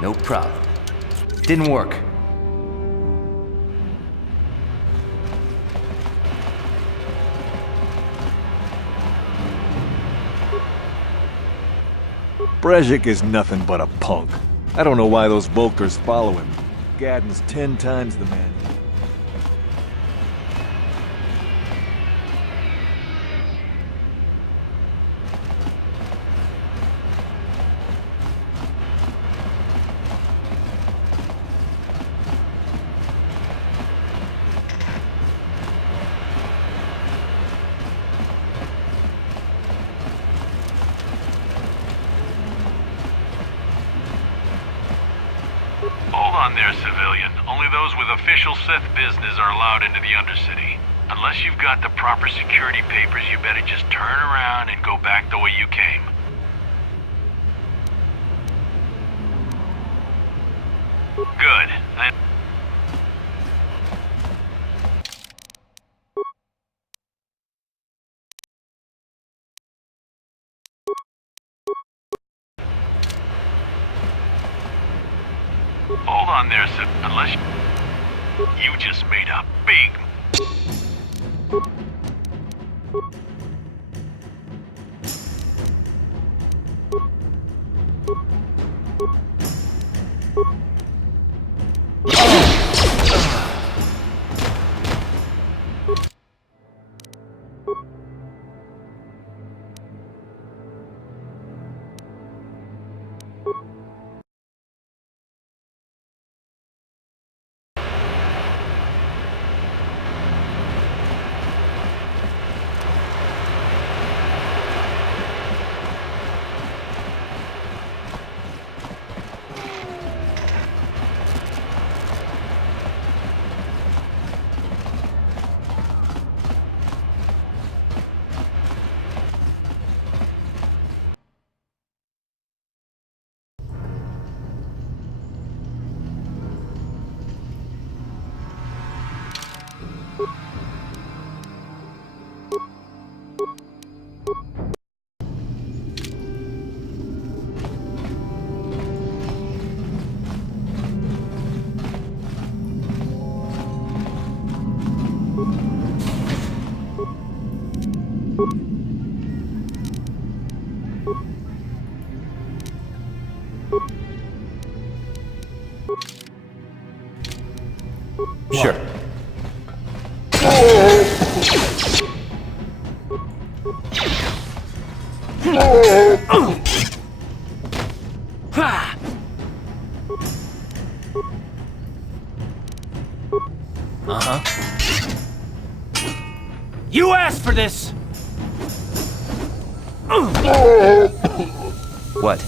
No problem. Didn't work. Brezhik is nothing but a punk. I don't know why those Volkers follow him. Gadden's 10 times the man. Hold on there, civilian. Only those with official Sith business are allowed into the Undercity. Unless you've got the proper security papers, you better just turn around and go back the way you came. Good. Hold on there, Sith. Unless you just made a big... Sure. Uh-huh. You asked for this! What?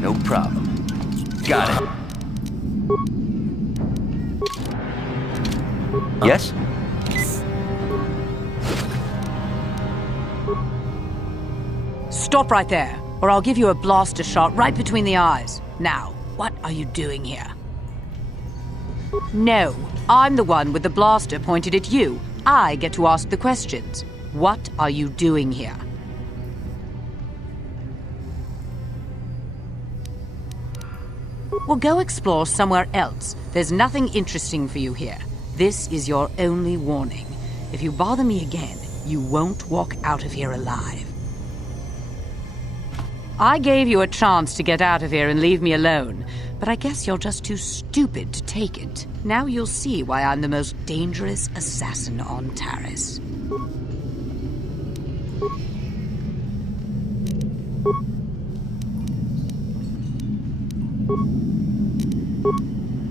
No problem. Got it. Yes? Stop right there, or I'll give you a blaster shot right between the eyes. Now, What are you doing here? No, I'm the one with the blaster pointed at you. I get to ask the questions. What are you doing here? Well, go explore somewhere else. There's nothing interesting for you here. This is your only warning. If you bother me again, you won't walk out of here alive. I gave you a chance to get out of here and leave me alone, but I guess you're just too stupid to take it. Now you'll see why I'm the most dangerous assassin on Taris.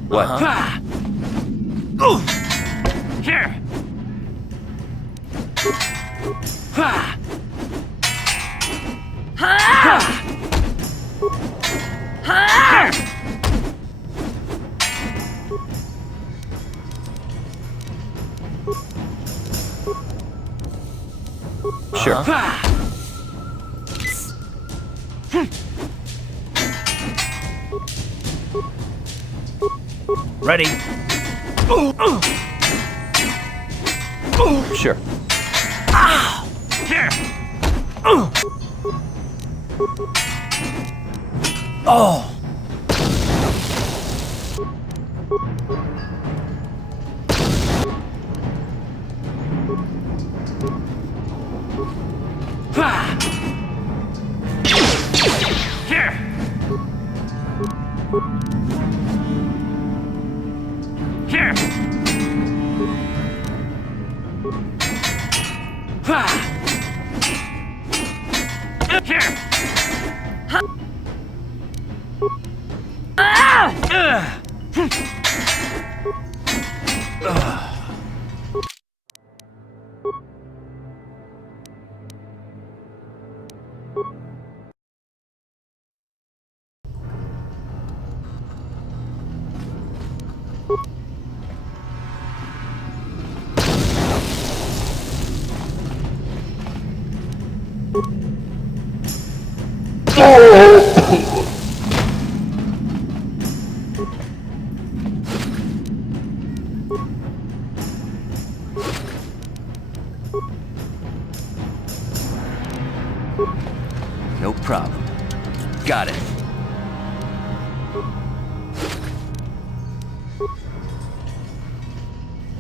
What? Here! Sure. Ready? Sure. Here! Oh! Here! Here! Here! No problem. Got it.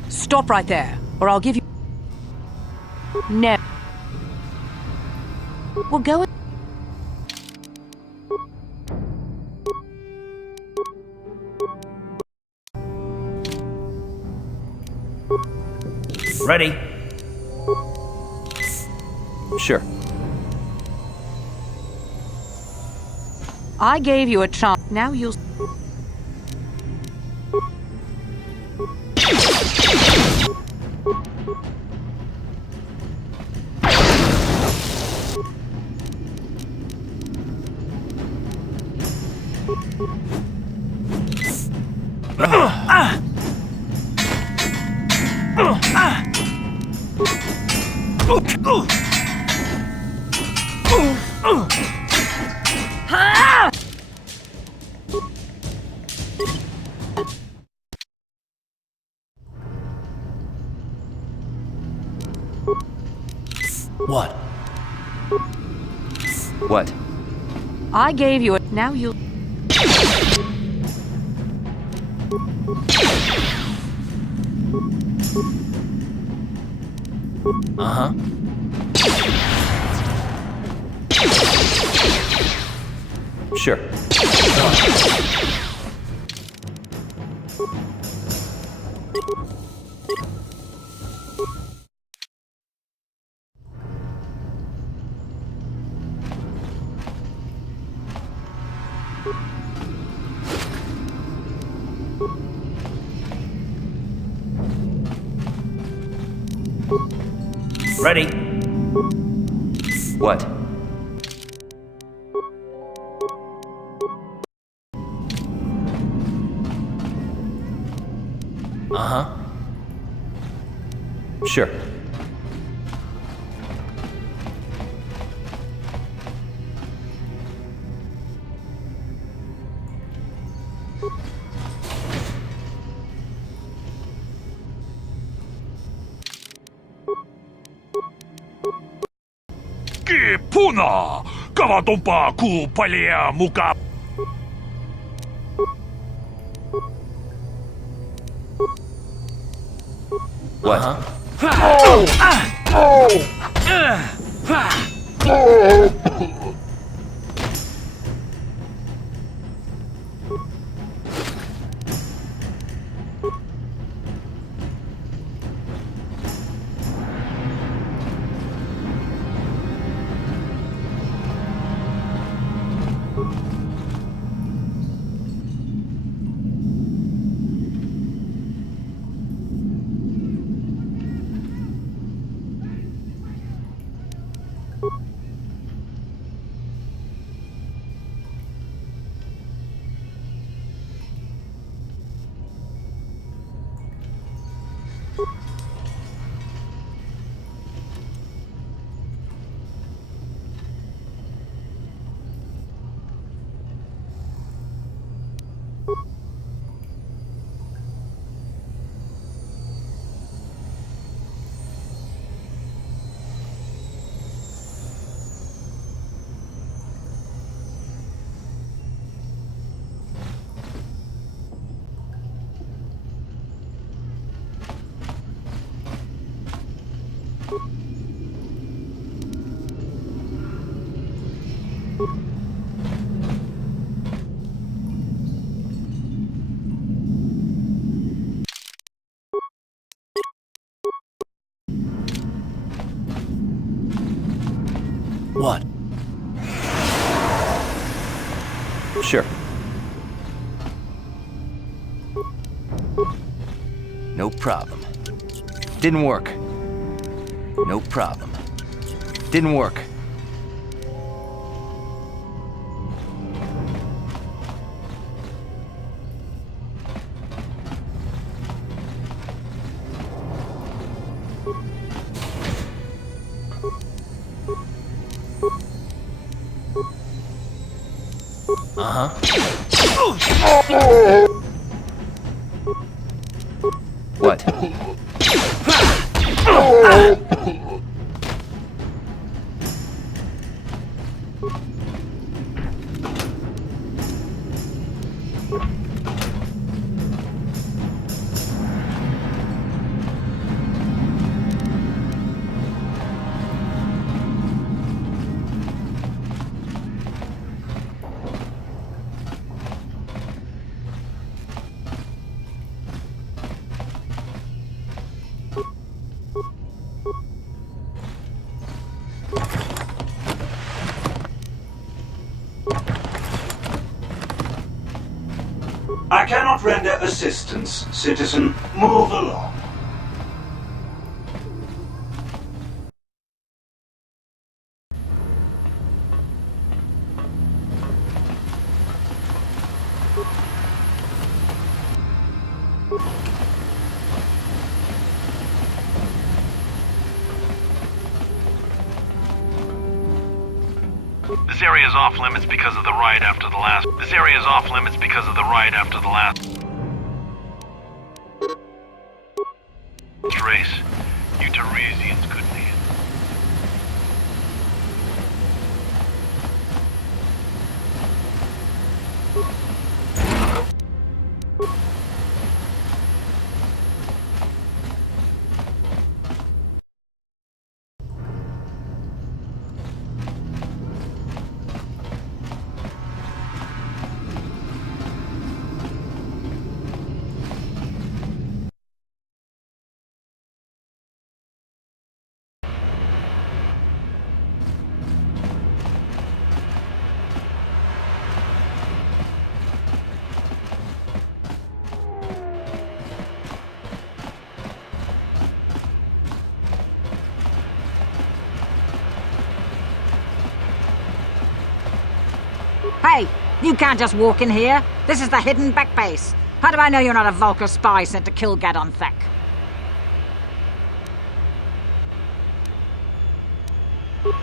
Stop right there, or I'll give you... No. Well, go... Ready? Sure. I gave you a chance. Now you'll... What? What? I gave you a... Now you'll... Uh-huh. Sure. Ready? What? Uh-huh. Sure. Ки пуна! Каватумпа ку палия мука! What? What? Sure. No problem. Didn't work. No problem. Didn't work. What? I cannot render assistance, citizen. Move along. This area is off limits because of the riot after the last. This area is off limits because of the riot after the last race. You Teresians couldn't handle. Hey, you can't just walk in here. This is the hidden back base. How do I know you're not a Vulcar spy sent to kill Gadon Thek?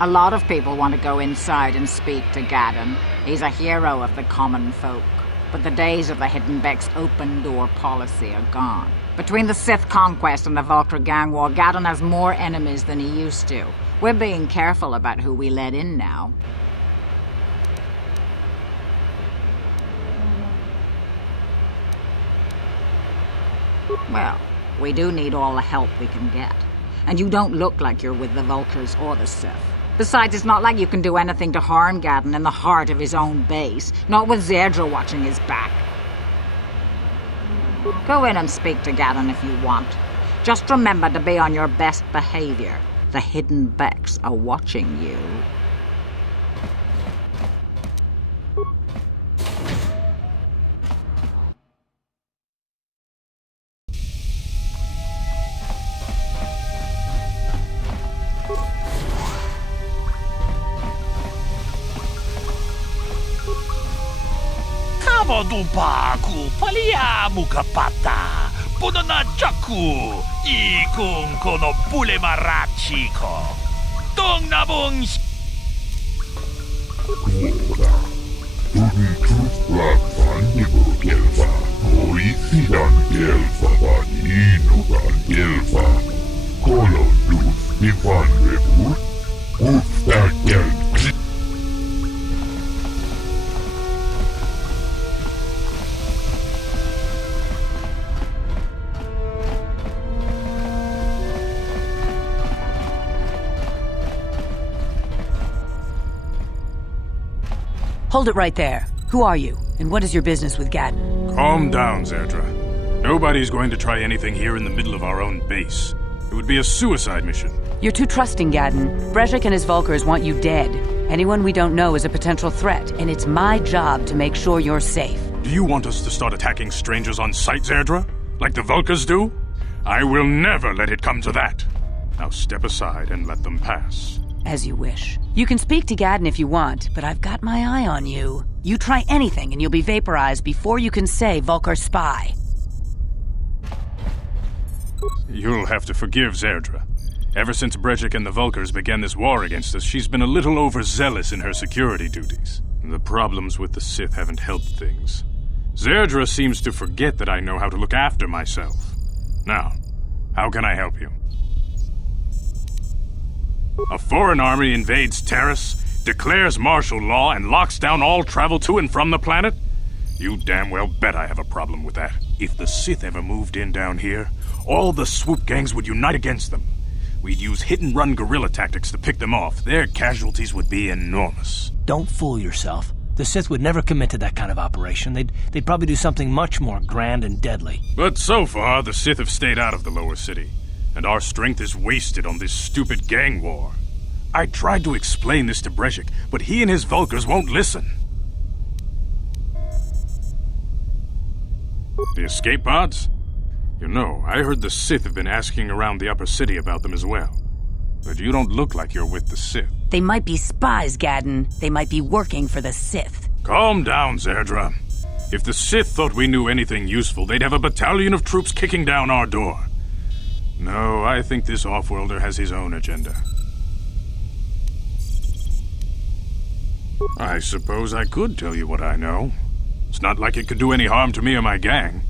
A lot of people want to go inside and speak to Gadon. He's a hero of the common folk. But the days of the Hidden Beck's open door policy are gone. Between the Sith conquest and the Vulcar gang war, Gadon has more enemies than he used to. We're being careful about who we let in now. Well, we do need all the help we can get. And you don't look like you're with the Vulkars or the Sith. Besides, it's not like you can do anything to harm Gadon in the heart of his own base, not with Zerdra watching his back. Go in and speak to Gadon if you want. Just remember to be on your best behavior. The hidden Becks are watching you. Kavadupaku paliamu kapata. Punana jaku. Ikung kono pule marachiko. Dong nabung. Hold it right there. Who are you, and what is your business with Gadon? Calm down, Zerdra. Nobody's going to try anything here in the middle of our own base. It would be a suicide mission. You're too trusting, Gadon. Brezhik and his Vulkars want you dead. Anyone we don't know is a potential threat, and it's my job to make sure you're safe. Do you want us to start attacking strangers on sight, Zerdra? Like the Vulkars do? I will never let it come to that. Now step aside and let them pass. As you wish. You can speak to Gadon if you want, but I've got my eye on you. You try anything and you'll be vaporized before you can say Vulkar spy. You'll have to forgive Zerdra. Ever since Brezhik and the Vulkars began this war against us, she's been a little overzealous in her security duties. The problems with the Sith haven't helped things. Zerdra seems to forget that I know how to look after myself. Now, how can I help you? A foreign army invades Terrace, declares martial law, and locks down all travel to and from the planet? You damn well bet I have a problem with that. If the Sith ever moved in down here, all the swoop gangs would unite against them. We'd use hit-and-run guerrilla tactics to pick them off. Their casualties would be enormous. Don't fool yourself. The Sith would never commit to that kind of operation. They'd probably do something much more grand and deadly. But so far, the Sith have stayed out of the lower city, and our strength is wasted on this stupid gang war. I tried to explain this to Brezhik, but he and his Vulkars won't listen. The escape pods? You know, I heard the Sith have been asking around the upper city about them as well. But you don't look like you're with the Sith. They might be spies, Gadon. They might be working for the Sith. Calm down, Zerdra. If the Sith thought we knew anything useful, they'd have a battalion of troops kicking down our door. No, I think this off-worlder has his own agenda. I suppose I could tell you what I know. It's not like it could do any harm to me or my gang.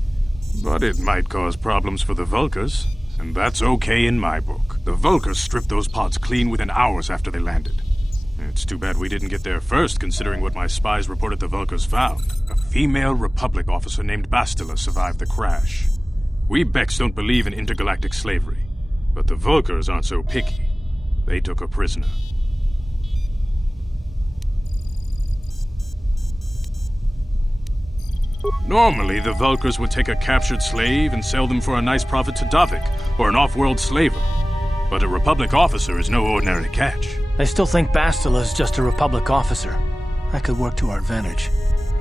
But it might cause problems for the Vulkars, and that's okay in my book. The Vulkars stripped those pods clean within hours after they landed. It's too bad we didn't get there first, considering what my spies reported the Vulkars found. A female Republic officer named Bastila survived the crash. We Becks don't believe in intergalactic slavery, but the Vulkars aren't so picky. They took her prisoner. Normally, the Vulkars would take a captured slave and sell them for a nice profit to Davik, or an off-world slaver. But a Republic officer is no ordinary catch. I still think Bastila is just a Republic officer. That could work to our advantage.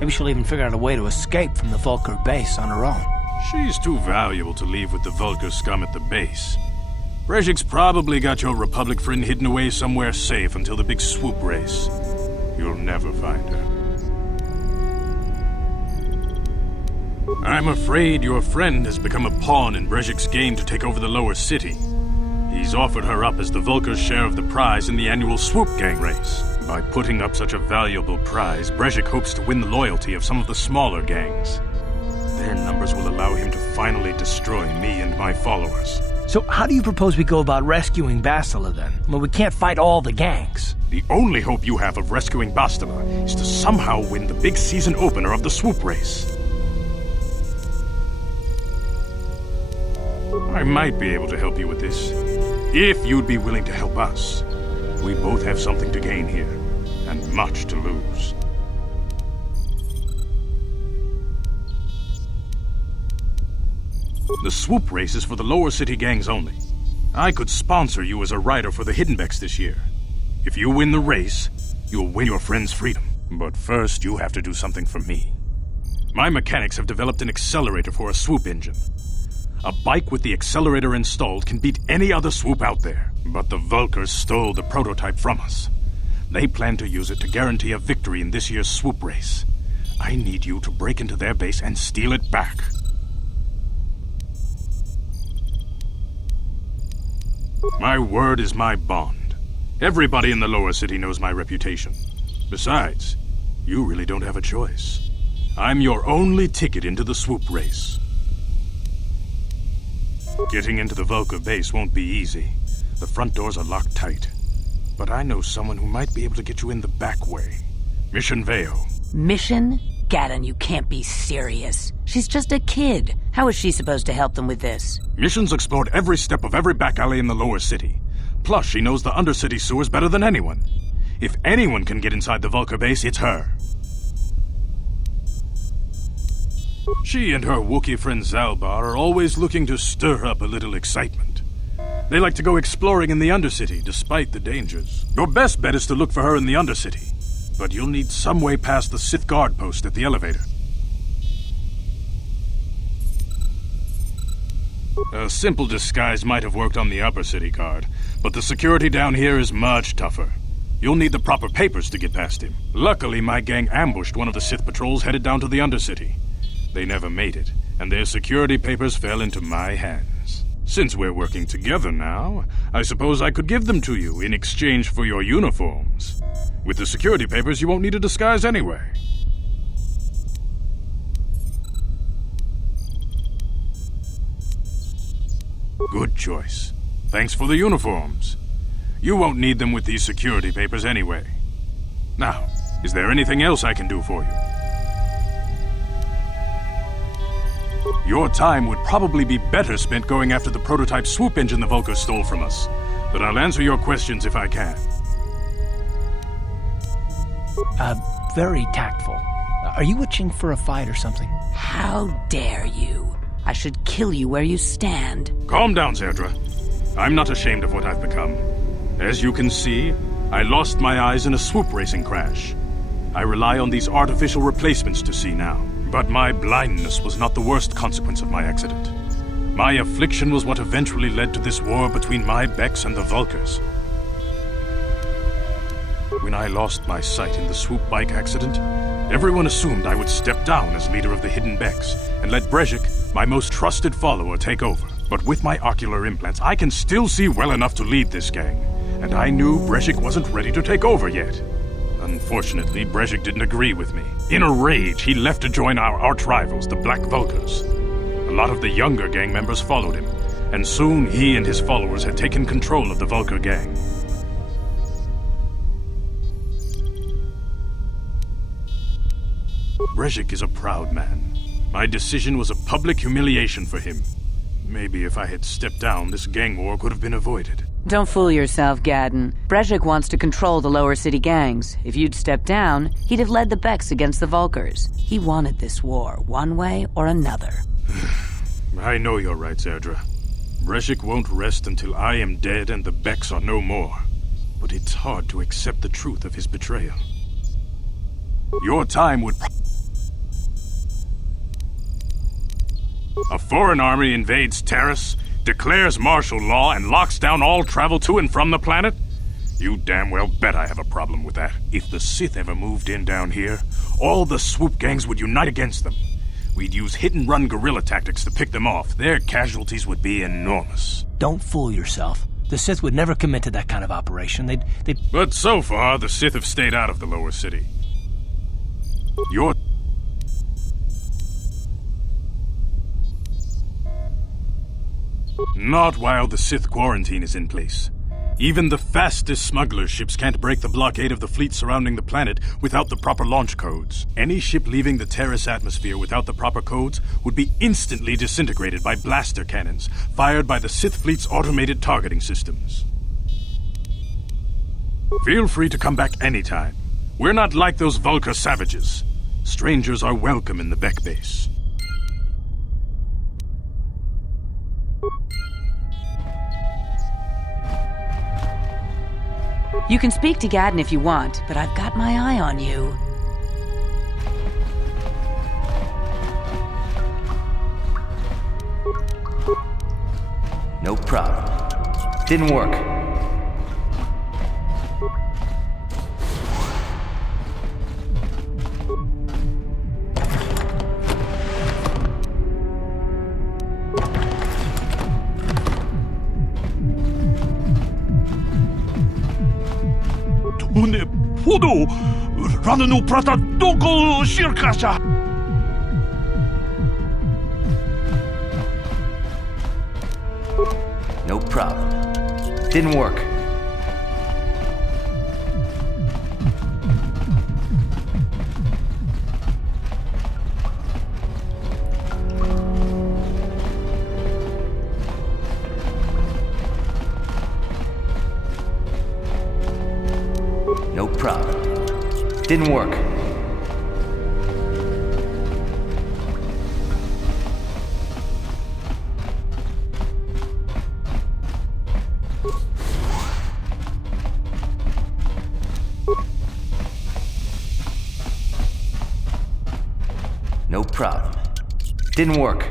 Maybe she'll even figure out a way to escape from the Vulkar base on her own. She's too valuable to leave with the Vulkar scum at the base. Brezhik's probably got your Republic friend hidden away somewhere safe until the big swoop race. You'll never find her. I'm afraid your friend has become a pawn in Brezhik's game to take over the lower city. He's offered her up as the Vulkar's share of the prize in the annual swoop gang race. By putting up such a valuable prize, Brezhik hopes to win the loyalty of some of the smaller gangs. Their numbers will allow him to finally destroy me and my followers. So how do you propose we go about rescuing Bastila then? Well, we can't fight all the gangs. The only hope you have of rescuing Bastila is to somehow win the big season opener of the swoop race. I might be able to help you with this, if you'd be willing to help us. We both have something to gain here, and much to lose. The swoop race is for the lower city gangs only. I could sponsor you as a rider for the Hiddenbecks this year. If you win the race, you'll win your friend's freedom. But first, you have to do something for me. My mechanics have developed an accelerator for a swoop engine. A bike with the accelerator installed can beat any other swoop out there. But the Vulkars stole the prototype from us. They plan to use it to guarantee a victory in this year's swoop race. I need you to break into their base and steal it back. My word is my bond. Everybody in the lower city knows my reputation. Besides, you really don't have a choice. I'm your only ticket into the swoop race. Getting into the Vulkar base won't be easy. The front doors are locked tight. But I know someone who might be able to get you in the back way. Mission Veo. Mission? Gaddon, you can't be serious. She's just a kid. How is she supposed to help them with this? Mission's explored every step of every back alley in the lower city. Plus, she knows the undercity sewers better than anyone. If anyone can get inside the Vulkar base, it's her. She and her Wookiee friend Zalbar are always looking to stir up a little excitement. They like to go exploring in the Undercity, despite the dangers. Your best bet is to look for her in the Undercity. But you'll need some way past the Sith guard post at the elevator. A simple disguise might have worked on the Upper City guard, but the security down here is much tougher. You'll need the proper papers to get past him. Luckily, my gang ambushed one of the Sith patrols headed down to the Undercity. They never made it, and their security papers fell into my hands. Since we're working together now, I suppose I could give them to you in exchange for your uniforms. With the security papers, you won't need a disguise anyway. Good choice. Thanks for the uniforms. You won't need them with these security papers anyway. Now, is there anything else I can do for you? Your time would probably be better spent going after the prototype swoop engine the Vulkars stole from us. But I'll answer your questions if I can. Very tactful. Are you itching for a fight or something? How dare you? I should kill you where you stand. Calm down, Zerdra. I'm not ashamed of what I've become. As you can see, I lost my eyes in a swoop racing crash. I rely on these artificial replacements to see now. But my blindness was not the worst consequence of my accident. My affliction was what eventually led to this war between my Becks and the Vulkars. When I lost my sight in the swoop bike accident, everyone assumed I would step down as leader of the Hidden Becks and let Brezhik, my most trusted follower, take over. But with my ocular implants, I can still see well enough to lead this gang, and I knew Brezhik wasn't ready to take over yet. Unfortunately, Brezhik didn't agree with me. In a rage, he left to join our arch-rivals, the Black Vulkars. A lot of the younger gang members followed him, and soon he and his followers had taken control of the Vulkar gang. Brezhik is a proud man. My decision was a public humiliation for him. Maybe if I had stepped down, this gang war could have been avoided. Don't fool yourself, Gaddon. Brezhik wants to control the lower city gangs. If you'd stepped down, he'd have led the Becks against the Vulkars. He wanted this war, one way or another. I know you're right, Zerdra. Brezhik won't rest until I am dead and the Becks are no more. But it's hard to accept the truth of his betrayal. Your time would... A foreign army invades Terrace, declares martial law, and locks down all travel to and from the planet? You damn well bet I have a problem with that. If the Sith ever moved in down here, all the swoop gangs would unite against them. We'd use hit-and-run guerrilla tactics to pick them off. Their casualties would be enormous. Don't fool yourself. The Sith would never commit to that kind of operation. They'd... But so far, the Sith have stayed out of the lower city. Your... Not while the Sith quarantine is in place. Even the fastest smuggler ships can't break the blockade of the fleet surrounding the planet without the proper launch codes. Any ship leaving the Terrace atmosphere without the proper codes would be instantly disintegrated by blaster cannons, fired by the Sith fleet's automated targeting systems. Feel free to come back anytime. We're not like those Vulkar savages. Strangers are welcome in the Beck base. You can speak to Gadden if you want, but I've got my eye on you. No problem. Didn't work. 돈의 포도라는 우프라타 또고 시르카샤. No problem. Didn't work. No problem. Didn't work. No problem. Didn't work.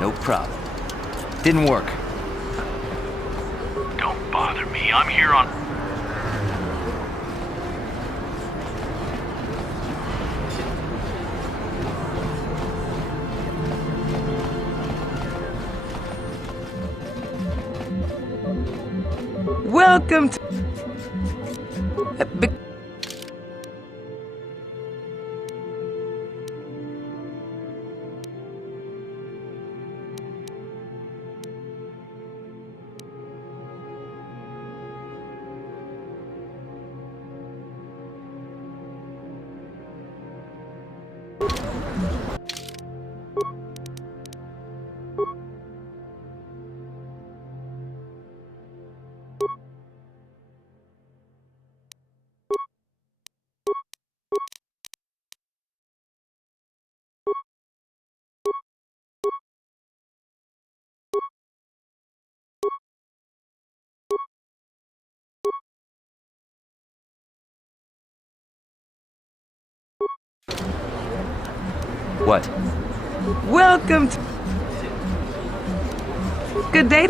No problem. Didn't work. Don't bother me. I'm here on... Welcome to... What? Welcome to... Good day.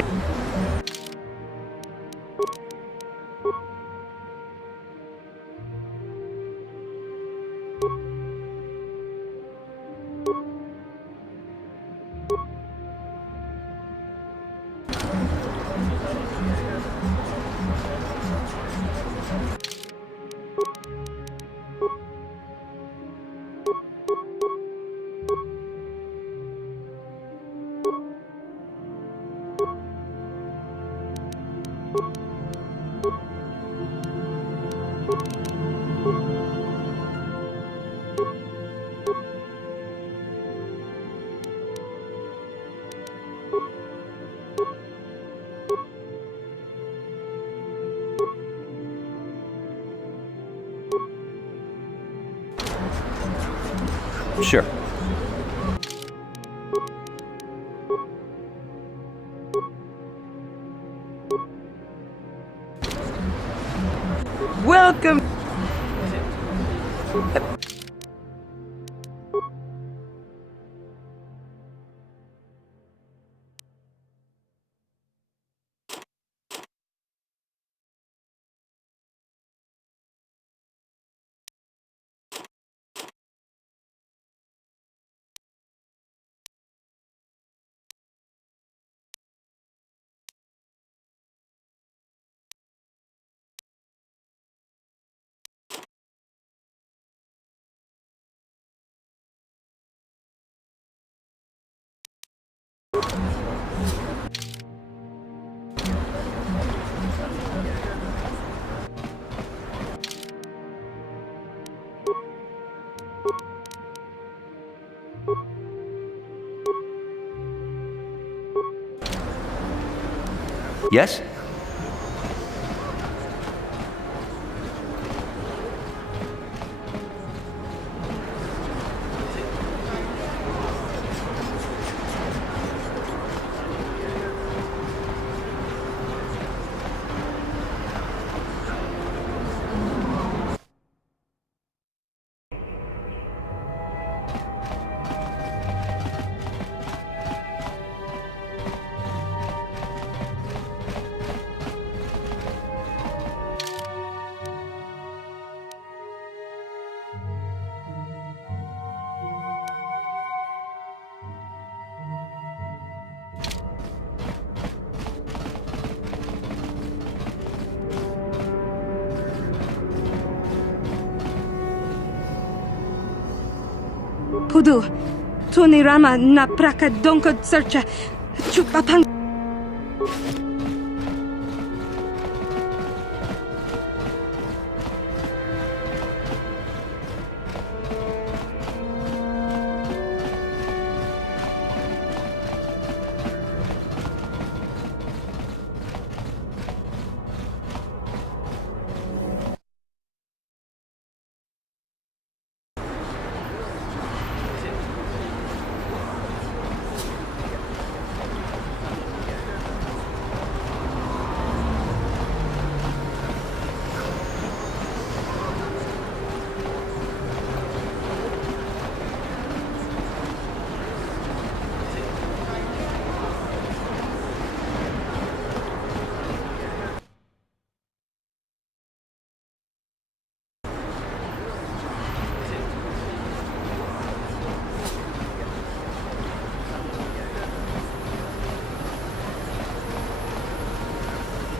Sure. Welcome. Yes? Kudu, Tunirama na praka donko searcha chupapang.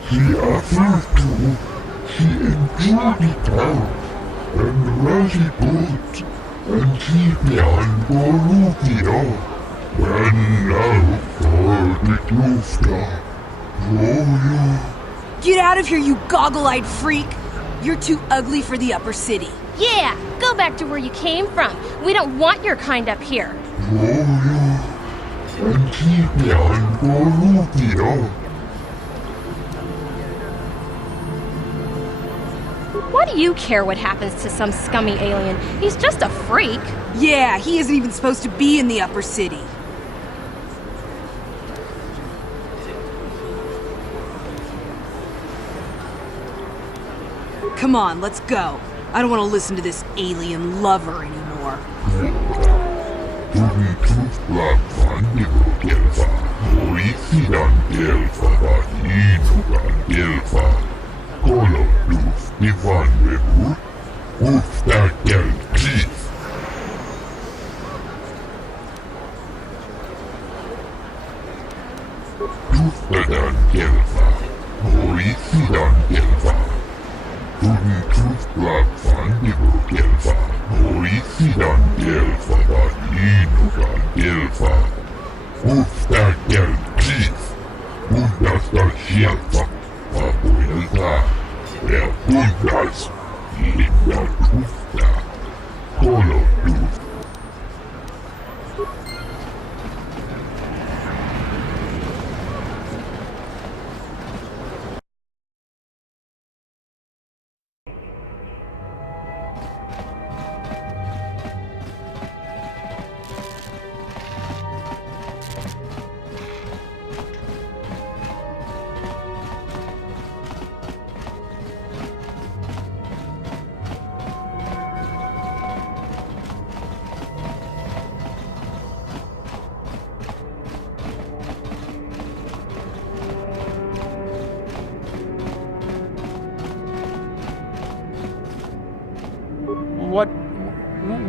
He offered to, he enjoyed it out, and Raji boat, and he behind Boluvia, when now for the Klufta, Get out of here, you goggle-eyed freak! You're too ugly for the upper city. Yeah, go back to where you came from. We don't want your kind up here. and he behind Boluvia. Why do you care what happens to some scummy alien? He's just a freak. Yeah, he isn't even supposed to be in the upper city. Come on, let's go. I don't want to listen to this alien lover anymore. раскрыта, предать линия чувства, холоду.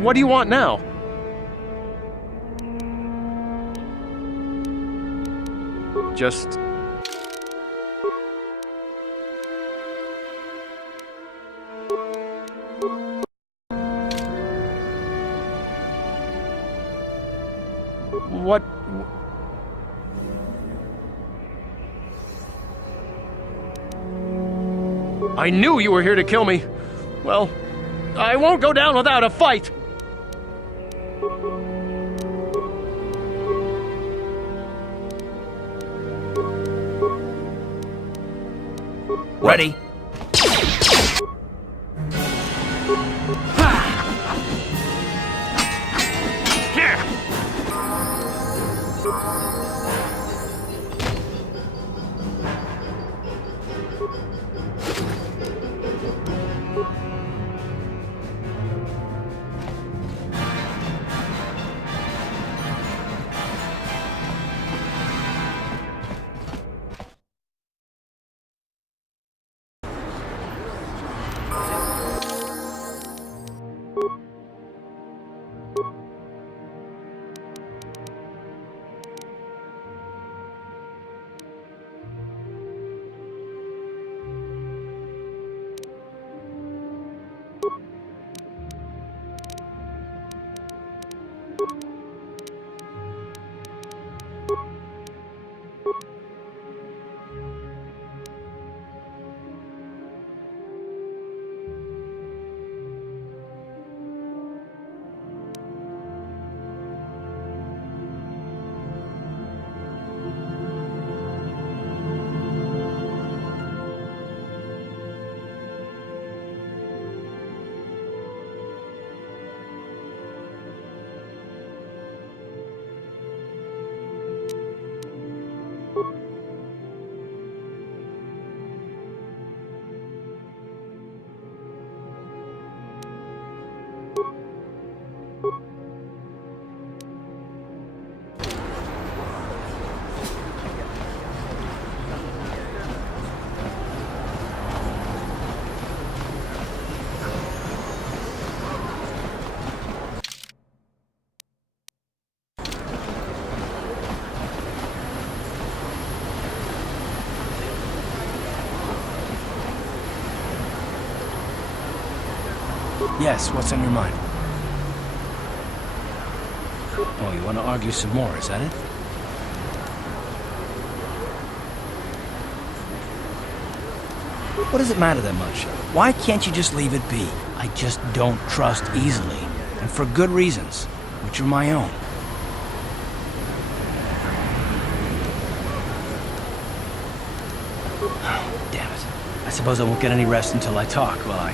What do you want now? Just... What... I knew you were here to kill me. Well, I won't go down without a fight. Ready? Yes, what's on your mind? Oh, you want to argue some more, is that it? What does it matter that much? Why can't you just leave it be? I just don't trust easily, and for good reasons, which are my own. Oh, damn it. I suppose I won't get any rest until I talk, will I?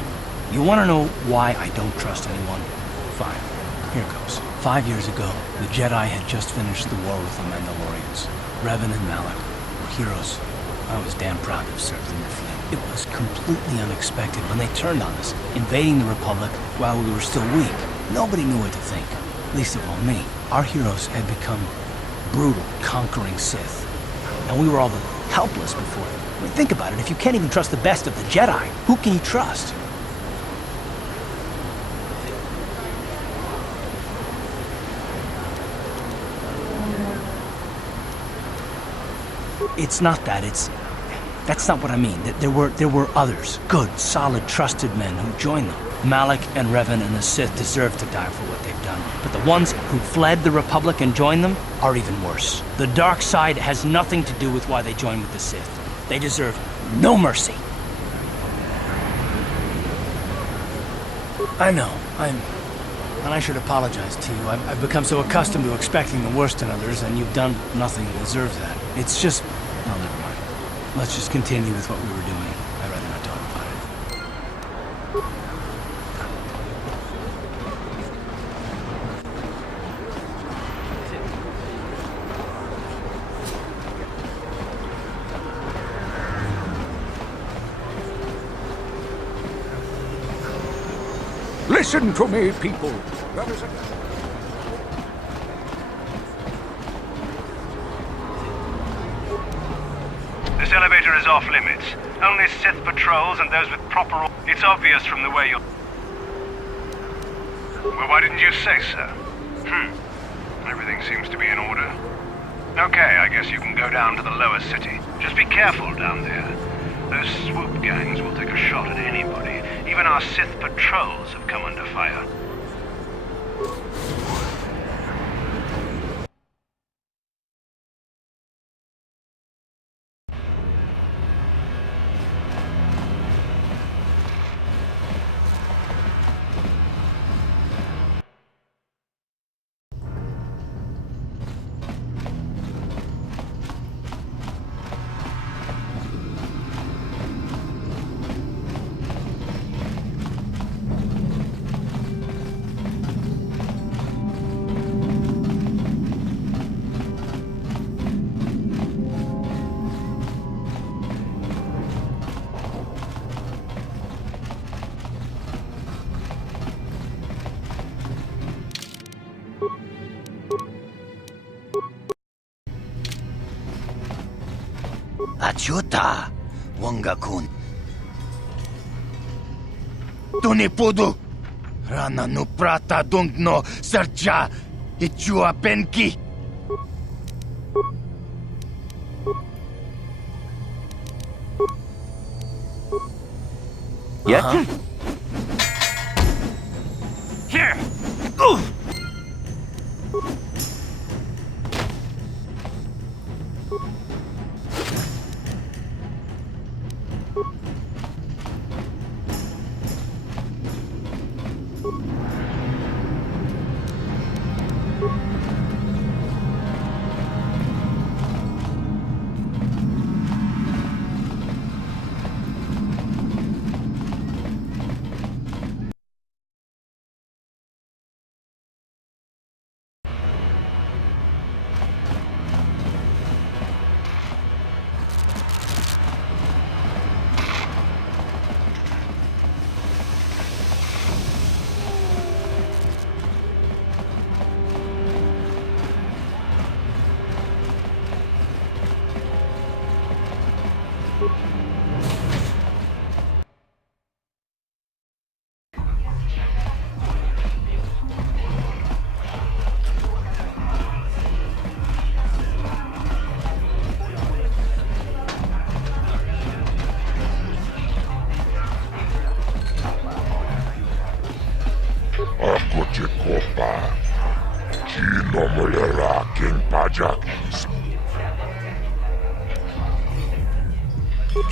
You want to know why I don't trust anyone? Fine. Here goes. 5 years ago, the Jedi had just finished the war with the Mandalorians. Revan and Malak were heroes. I was damn proud to have served in their fleet. It was completely unexpected when they turned on us, invading the Republic while we were still weak. Nobody knew what to think, least of all me. Our heroes had become brutal, conquering Sith. And we were all but helpless before them. I mean, think about it. If you can't even trust the best of the Jedi, who can you trust? It's not that, that's not what I mean. There were others, good, solid, trusted men who joined them. Malak and Revan and the Sith deserve to die for what they've done. But the ones who fled the Republic and joined them are even worse. The dark side has nothing to do with why they joined with the Sith. They deserve no mercy. I know. And I should apologize to you. I've become so accustomed to expecting the worst in others, and you've done nothing that deserves that. It's just... Oh, never mind. Let's just continue with what we were doing. I'd rather not talk about it. Listen to me, people. This elevator is off limits. Only Sith patrols and those with proper... It's obvious from the way you're... Well, why didn't you say so? Everything seems to be in order. Okay, I guess you can go down to the lower city. Just be careful down there. Those swoop gangs will take a shot at anybody. Even our Sith patrols have come under fire. Achuta, Wanga-kun. Tunipudu, Rana no prata dungno serja ichua penki. Yeah? Here.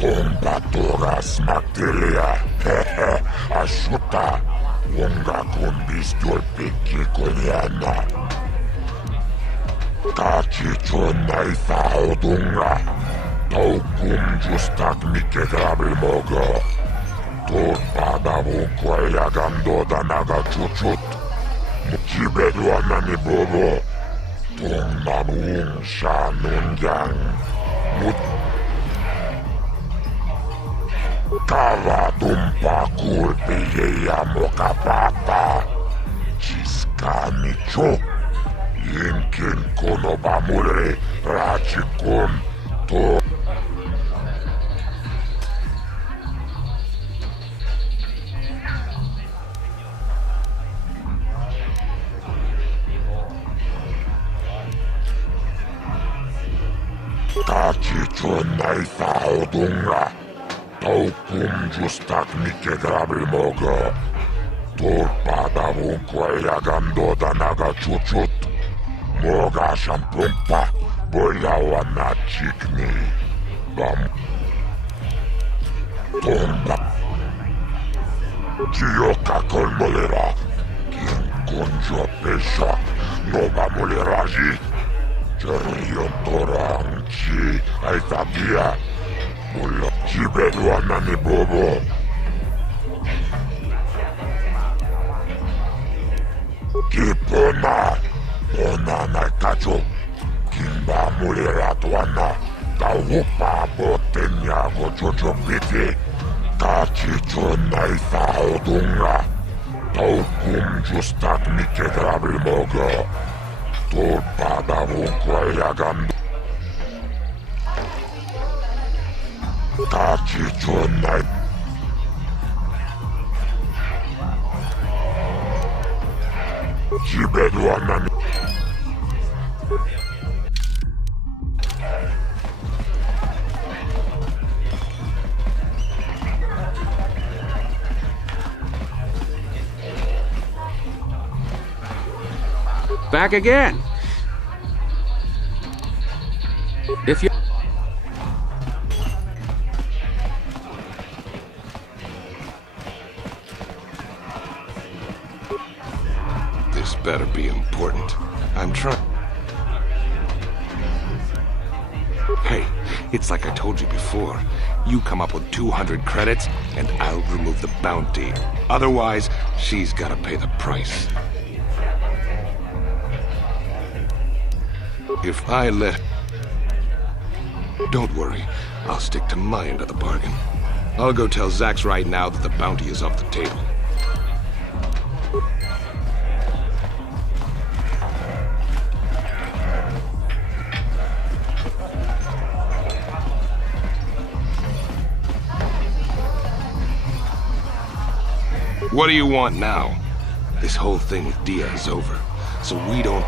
Tombatoras Magdelia, Ashuta, Wanga-kun Bistol Piki Konyana. Kachichon Naifa Odunga, Taukum Justak Mike Grabilmogo, Torpada Vunkwa Yagando Danaga Chuchut, Mukibeduana Nibobo, Tongnamun Shanungyang, Kava tumpa kulpi ya mokapata Chiskamicho Yinkin konobamure Rachikun to Kachichon Naifa Odunga Taukum Justak Mike Grabilmogo, Torpada Vunkwa Yagando Danaga Chuchut, Moga Shampumpa, Boyawana Chikni, Bam Tomba Gioca con molera. Quien conjo pesha. Nova moleraji. Jerion torang chi. Aitagia. Mulla jibeduana ni bobo. Kipona. Ona na kacho. Kimba mulera tuana. Taupa botenya go jojo piti. Tachicho naisa odunga. Taukum justak nike grabil moga. Torpada vunkwa yagando. Tachicho nai. Jibeduana. Back again. If you... This better be important. I'm trying... Hey, it's like I told you before. You come up with 200 credits, and I'll remove the bounty. Otherwise, she's gotta pay the price. If I let... Don't worry. I'll stick to my end of the bargain. I'll go tell Zax right now that the bounty is off the table. What do you want now? This whole thing with Dia is over, so we don't...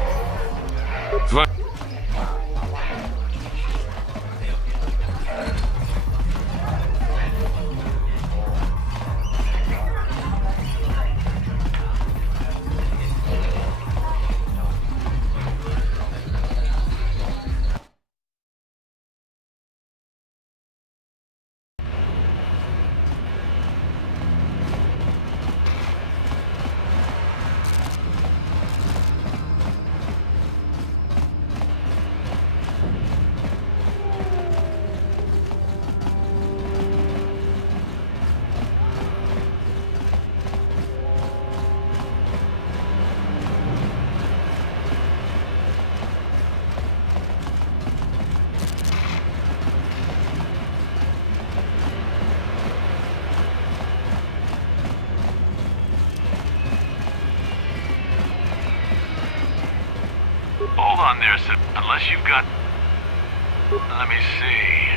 Hold on there, unless you've got... Let me see...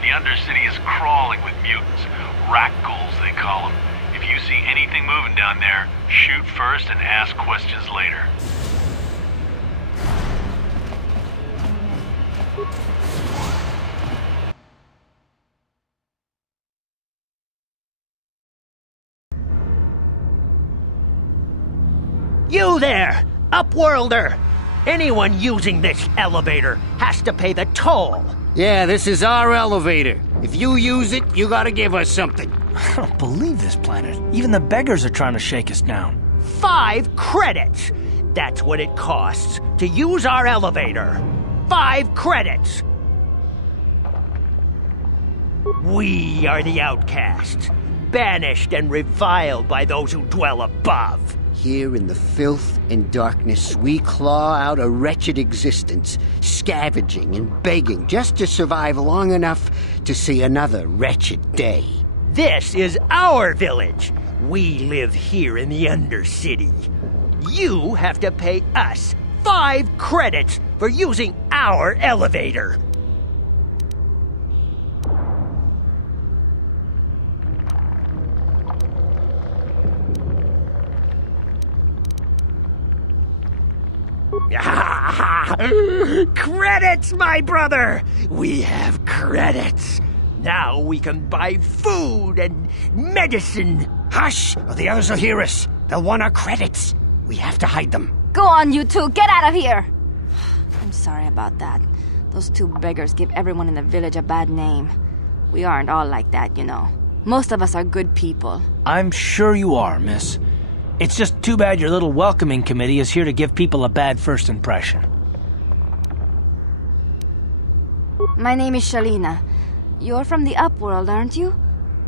the Undercity is crawling with mutants. Rat-ghouls, they call them. If you see anything moving down there, shoot first and ask questions later. You there, Upworlder! Anyone using this elevator has to pay the toll. Yeah, this is our elevator. If you use it, you gotta give us something. I don't believe this planet. Even the beggars are trying to shake us down. 5 credits! That's what it costs to use our elevator. 5 credits! We are the outcasts, banished and reviled by those who dwell above. Here in the filth and darkness, we claw out a wretched existence, scavenging and begging just to survive long enough to see another wretched day. This is our village. We live here in the Undercity. You have to pay us 5 credits for using our elevator. Credits, my brother! We have credits. Now we can buy food and medicine. Hush, or the others will hear us. They'll want our credits. We have to hide them. Go on, you two. Get out of here. I'm sorry about that. Those 2 beggars give everyone in the village a bad name. We aren't all like that, you know. Most of us are good people. I'm sure you are, miss. It's just too bad your little welcoming committee is here to give people a bad first impression. My name is Shalina. You're from the Upworld, aren't you?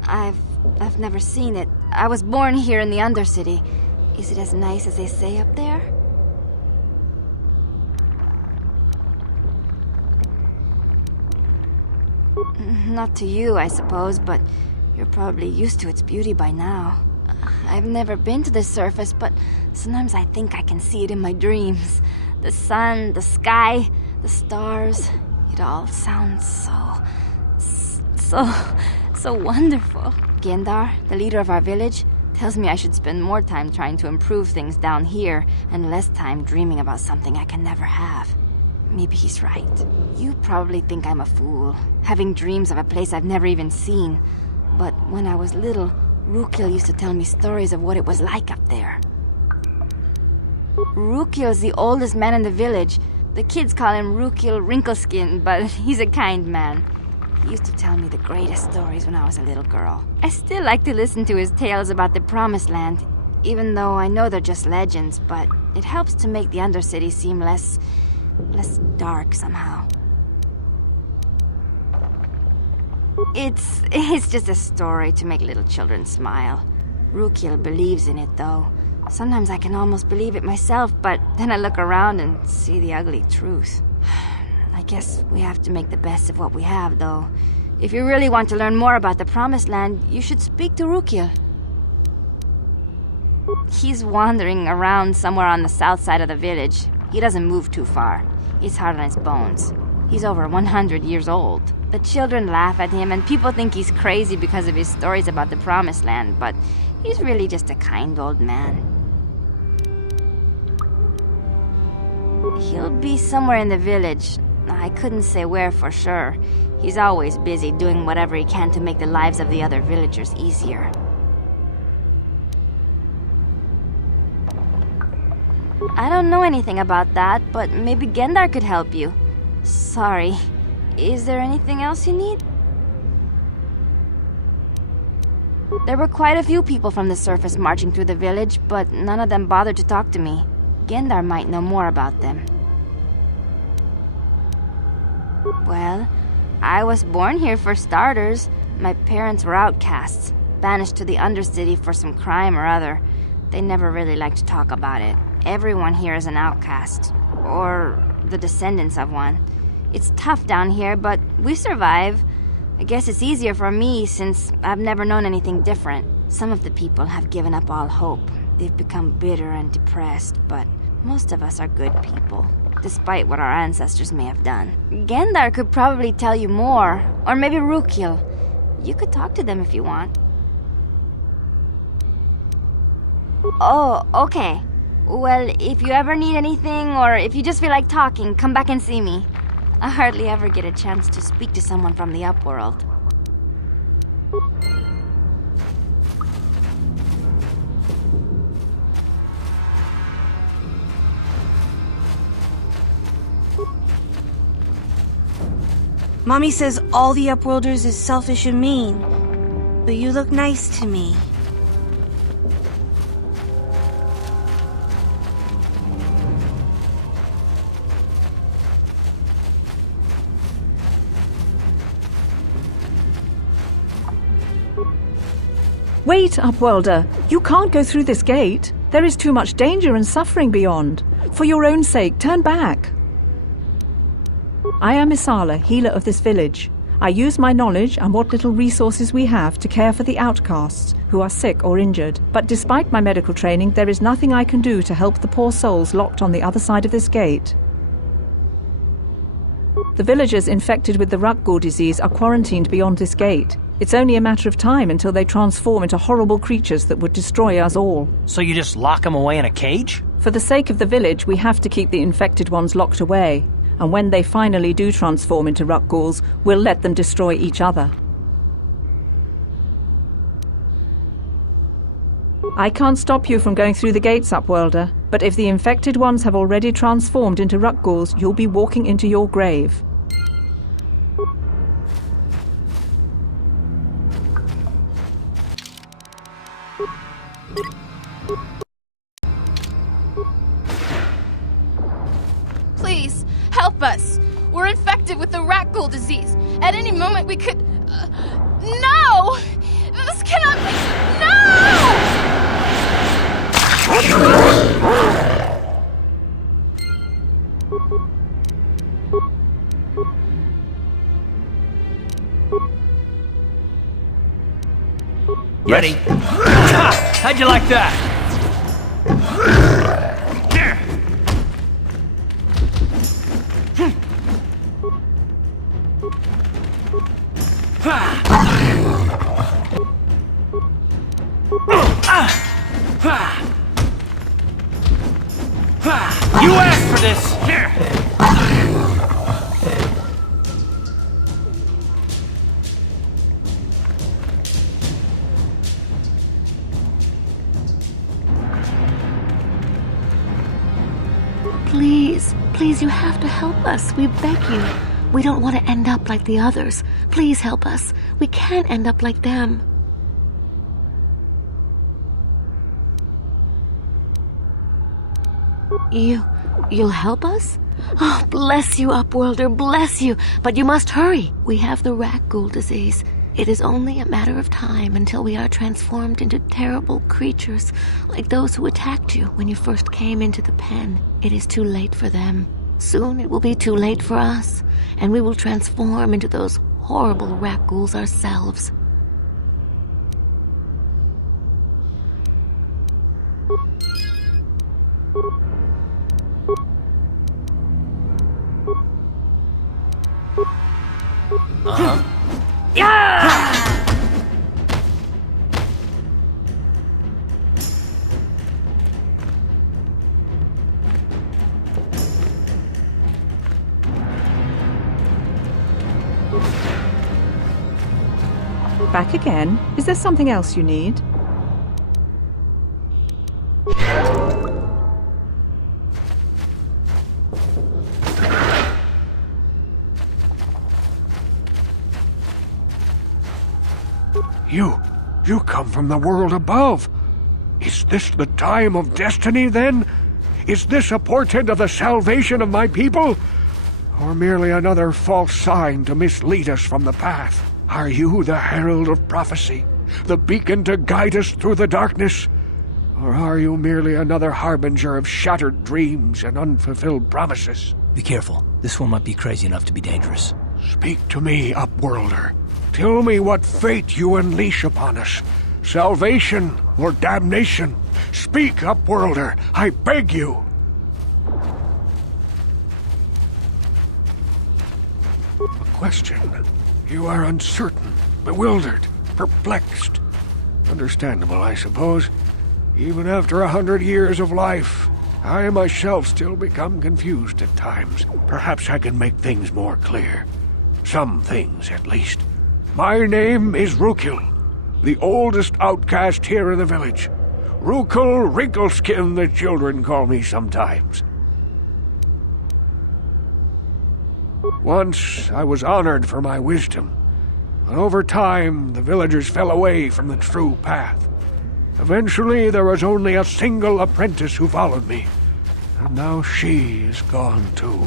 I've never seen it. I was born here in the Undercity. Is it as nice as they say up there? Not to you, I suppose, but you're probably used to its beauty by now. I've never been to the surface, but sometimes I think I can see it in my dreams. The sun, the sky, the stars. It all sounds so wonderful. Gendar, the leader of our village, tells me I should spend more time trying to improve things down here and less time dreaming about something I can never have. Maybe he's right. You probably think I'm a fool, having dreams of a place I've never even seen. But when I was little, Rukil used to tell me stories of what it was like up there. Rukil's the oldest man in the village. The kids call him Rukil Wrinkleskin, but he's a kind man. He used to tell me the greatest stories when I was a little girl. I still like to listen to his tales about the Promised Land, even though I know they're just legends, but it helps to make the Undercity seem less dark somehow. It's just a story to make little children smile. Rukil believes in it, though. Sometimes I can almost believe it myself, but then I look around and see the ugly truth. I guess we have to make the best of what we have, though. If you really want to learn more about the Promised Land, you should speak to Rukil. He's wandering around somewhere on the south side of the village. He doesn't move too far. He's hard on his bones. He's over 100 years old. The children laugh at him, and people think he's crazy because of his stories about the Promised Land, but he's really just a kind old man. He'll be somewhere in the village. I couldn't say where for sure. He's always busy doing whatever he can to make the lives of the other villagers easier. I don't know anything about that, but maybe Gendar could help you. Sorry. Is there anything else you need? There were quite a few people from the surface marching through the village, but none of them bothered to talk to me. Gendar might know more about them. Well, I was born here for starters. My parents were outcasts, banished to the Undercity for some crime or other. They never really liked to talk about it. Everyone here is an outcast, or the descendants of one. It's tough down here, but we survive. I guess it's easier for me since I've never known anything different. Some of the people have given up all hope. They've become bitter and depressed, but most of us are good people, despite what our ancestors may have done. Gendar could probably tell you more, or maybe Rukil. You could talk to them if you want. Oh, okay. Well, if you ever need anything, or if you just feel like talking, come back and see me. I hardly ever get a chance to speak to someone from the Upworld. Mommy says all the Upworlders is selfish and mean, but you look nice to me. Wait, Upworlder. You can't go through this gate. There is too much danger and suffering beyond. For your own sake, turn back. I am Isala, healer of this village. I use my knowledge and what little resources we have to care for the outcasts who are sick or injured. But despite my medical training, there is nothing I can do to help the poor souls locked on the other side of this gate. The villagers infected with the Rukgul disease are quarantined beyond this gate. It's only a matter of time until they transform into horrible creatures that would destroy us all. So you just lock them away in a cage? For the sake of the village, we have to keep the infected ones locked away. And when they finally do transform into Rukguls, we'll let them destroy each other. I can't stop you from going through the gates, Upworlder, but if the infected ones have already transformed into Rukguls, you'll be walking into your grave. Please, help us. We're infected with the rat ghoul disease. At any moment we could... No! This cannot be... No! Ready? How'd you like that? You asked for this! Please, please, you have to help us. We beg you. We don't want to end up like the others. Please help us. We can't end up like them. You'll help us? Oh, bless you, Upworlder, bless you. But you must hurry. We have the rat ghoul disease. It is only a matter of time until we are transformed into terrible creatures, like those who attacked you when you first came into the pen. It is too late for them. Soon it will be too late for us, and we will transform into those horrible rat ghouls ourselves. Uh-huh. Yeah! Back again? Is there something else you need? You come from the world above. Is this the time of destiny, then? Is this a portent of the salvation of my people? Or merely another false sign to mislead us from the path? Are you the herald of prophecy, the beacon to guide us through the darkness? Or are you merely another harbinger of shattered dreams and unfulfilled promises? Be careful. This one might be crazy enough to be dangerous. Speak to me, Upworlder. Tell me what fate you unleash upon us. Salvation or damnation? Speak, Upworlder, I beg you. A question. You are uncertain, bewildered, perplexed. Understandable, I suppose. Even after 100 years of life, I myself still become confused at times. Perhaps I can make things more clear. Some things, at least. My name is Rukil, the oldest outcast here in the village. Rukil Wrinkleskin, the children call me sometimes. Once I was honored for my wisdom, but over time the villagers fell away from the true path. Eventually there was only a single apprentice who followed me, and now she is gone too.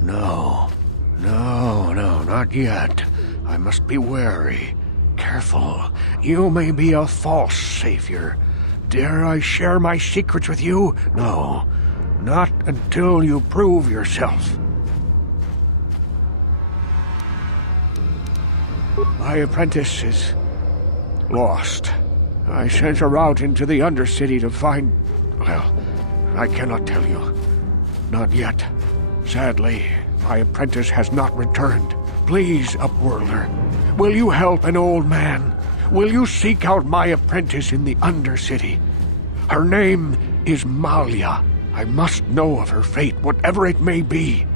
No, not yet. I must be wary, careful. You may be a false savior. Dare I share my secrets with you? No, not until you prove yourself. My apprentice is lost. I sent her out into the Undercity to find... Well, I cannot tell you. Not yet. Sadly, my apprentice has not returned. Please, Upworlder, will you help an old man? Will you seek out my apprentice in the Undercity? Her name is Malia. I must know of her fate, whatever it may be.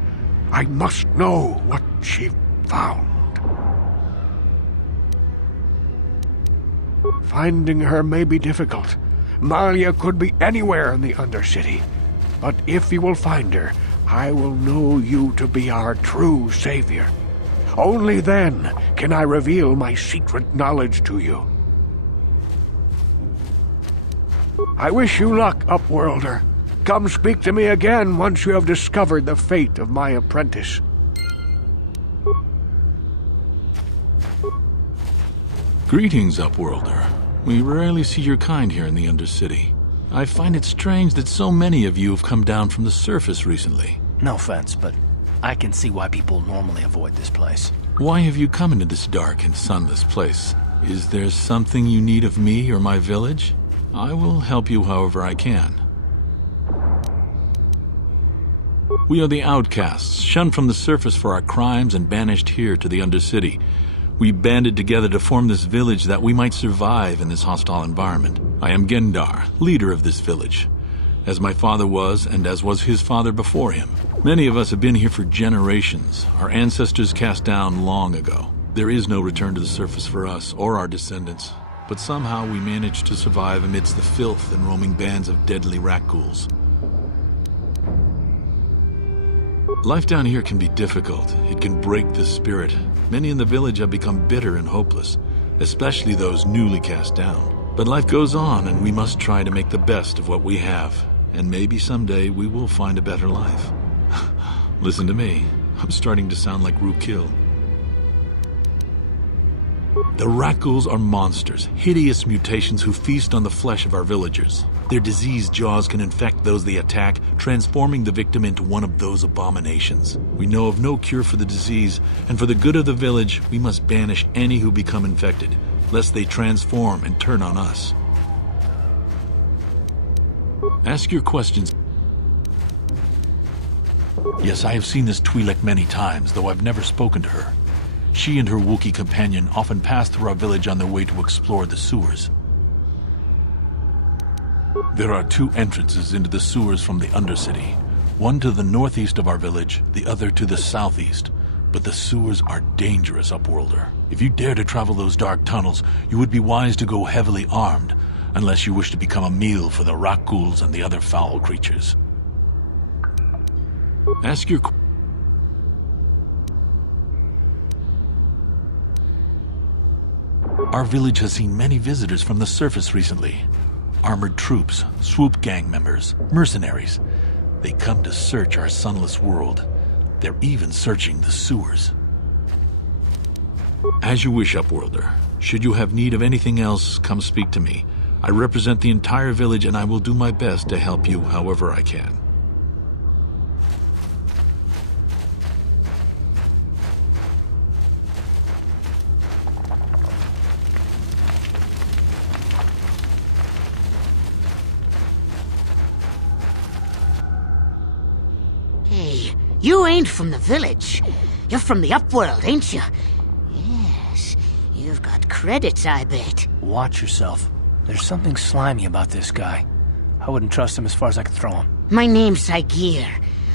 I must know what she found. Finding her may be difficult. Malia could be anywhere in the Undercity. But if you will find her, I will know you to be our true savior. Only then can I reveal my secret knowledge to you. I wish you luck, Upworlder. Come speak to me again once you have discovered the fate of my apprentice. Greetings, Upworlder. We rarely see your kind here in the Undercity. I find it strange that so many of you have come down from the surface recently. No offense, but I can see why people normally avoid this place. Why have you come into this dark and sunless place? Is there something you need of me or my village? I will help you however I can. We are the outcasts, shunned from the surface for our crimes and banished here to the Undercity. We banded together to form this village that we might survive in this hostile environment. I am Gendar, leader of this village, as my father was and as was his father before him. Many of us have been here for generations, our ancestors cast down long ago. There is no return to the surface for us or our descendants, but somehow we managed to survive amidst the filth and roaming bands of deadly rat ghouls. Life down here can be difficult. It can break the spirit. Many in the village have become bitter and hopeless, especially those newly cast down. But life goes on, and we must try to make the best of what we have. And maybe someday we will find a better life. Listen to me. I'm starting to sound like Rookil. The rat ghouls are monsters, hideous mutations who feast on the flesh of our villagers. Their diseased jaws can infect those they attack, transforming the victim into one of those abominations. We know of no cure for the disease, and for the good of the village, we must banish any who become infected, lest they transform and turn on us. Ask your questions. Yes, I have seen this Twi'lek many times, though I've never spoken to her. She and her Wookiee companion often pass through our village on their way to explore the sewers. There are two entrances into the sewers from the Undercity. One to the northeast of our village, the other to the southeast. But the sewers are dangerous, Upworlder. If you dare to travel those dark tunnels, you would be wise to go heavily armed, unless you wish to become a meal for the rat ghouls and the other foul creatures. Ask your Our village has seen many visitors from the surface recently. Armored troops, swoop gang members, mercenaries. They come to search our sunless world. They're even searching the sewers. As you wish, Upworlder. Should you have need of anything else, come speak to me. I represent the entire village and I will do my best to help you however I can. Hey, you ain't from the village. You're from the Upworld, ain't you? Yes, you've got credits, I bet. Watch yourself. There's something slimy about this guy. I wouldn't trust him as far as I could throw him. My name's Saigir.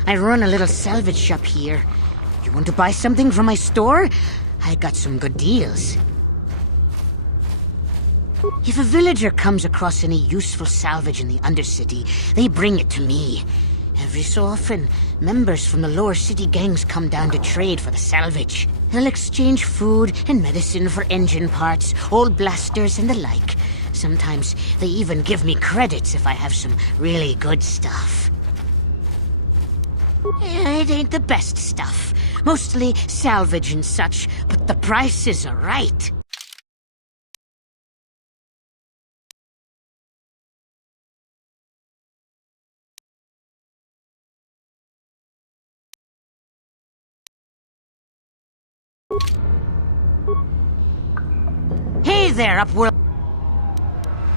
I run a little salvage shop here. You want to buy something from my store? I got some good deals. If a villager comes across any useful salvage in the Undercity, they bring it to me. Every so often, members from the lower city gangs come down to trade for the salvage. They'll exchange food and medicine for engine parts, old blasters and the like. Sometimes they even give me credits if I have some really good stuff. It ain't the best stuff. Mostly salvage and such, but the prices are right. Hey there, Upworld.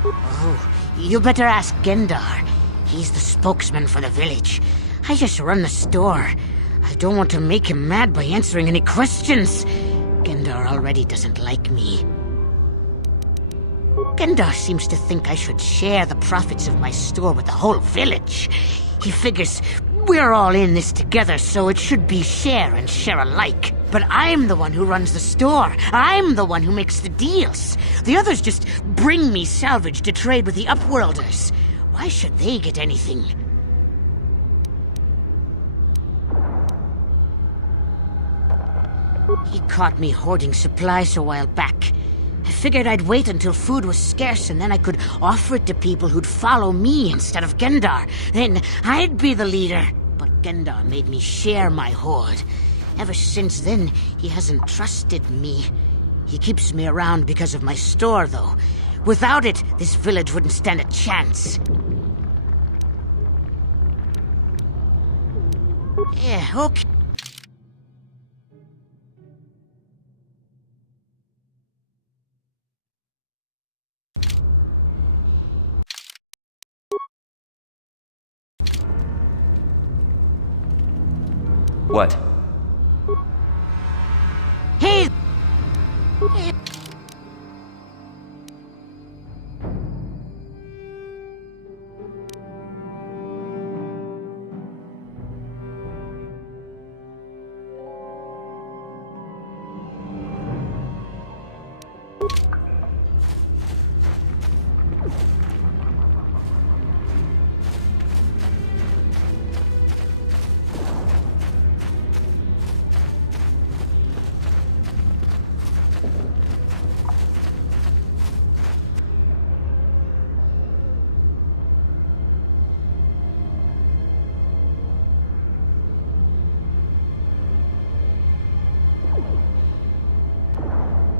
Oh, you better ask Gendar. He's the spokesman for the village. I just run the store. I don't want to make him mad by answering any questions. Gendar already doesn't like me. Gendar seems to think I should share the profits of my store with the whole village. He figures we're all in this together, so it should be share and share alike. But I'm the one who runs the store. I'm the one who makes the deals. The others just bring me salvage to trade with the Upworlders. Why should they get anything? He caught me hoarding supplies a while back. I figured I'd wait until food was scarce and then I could offer it to people who'd follow me instead of Gendar. Then I'd be the leader. But Gendar made me share my hoard. Ever since then, he hasn't trusted me. He keeps me around because of my store, though. Without it, this village wouldn't stand a chance. Yeah, okay. What? Hey!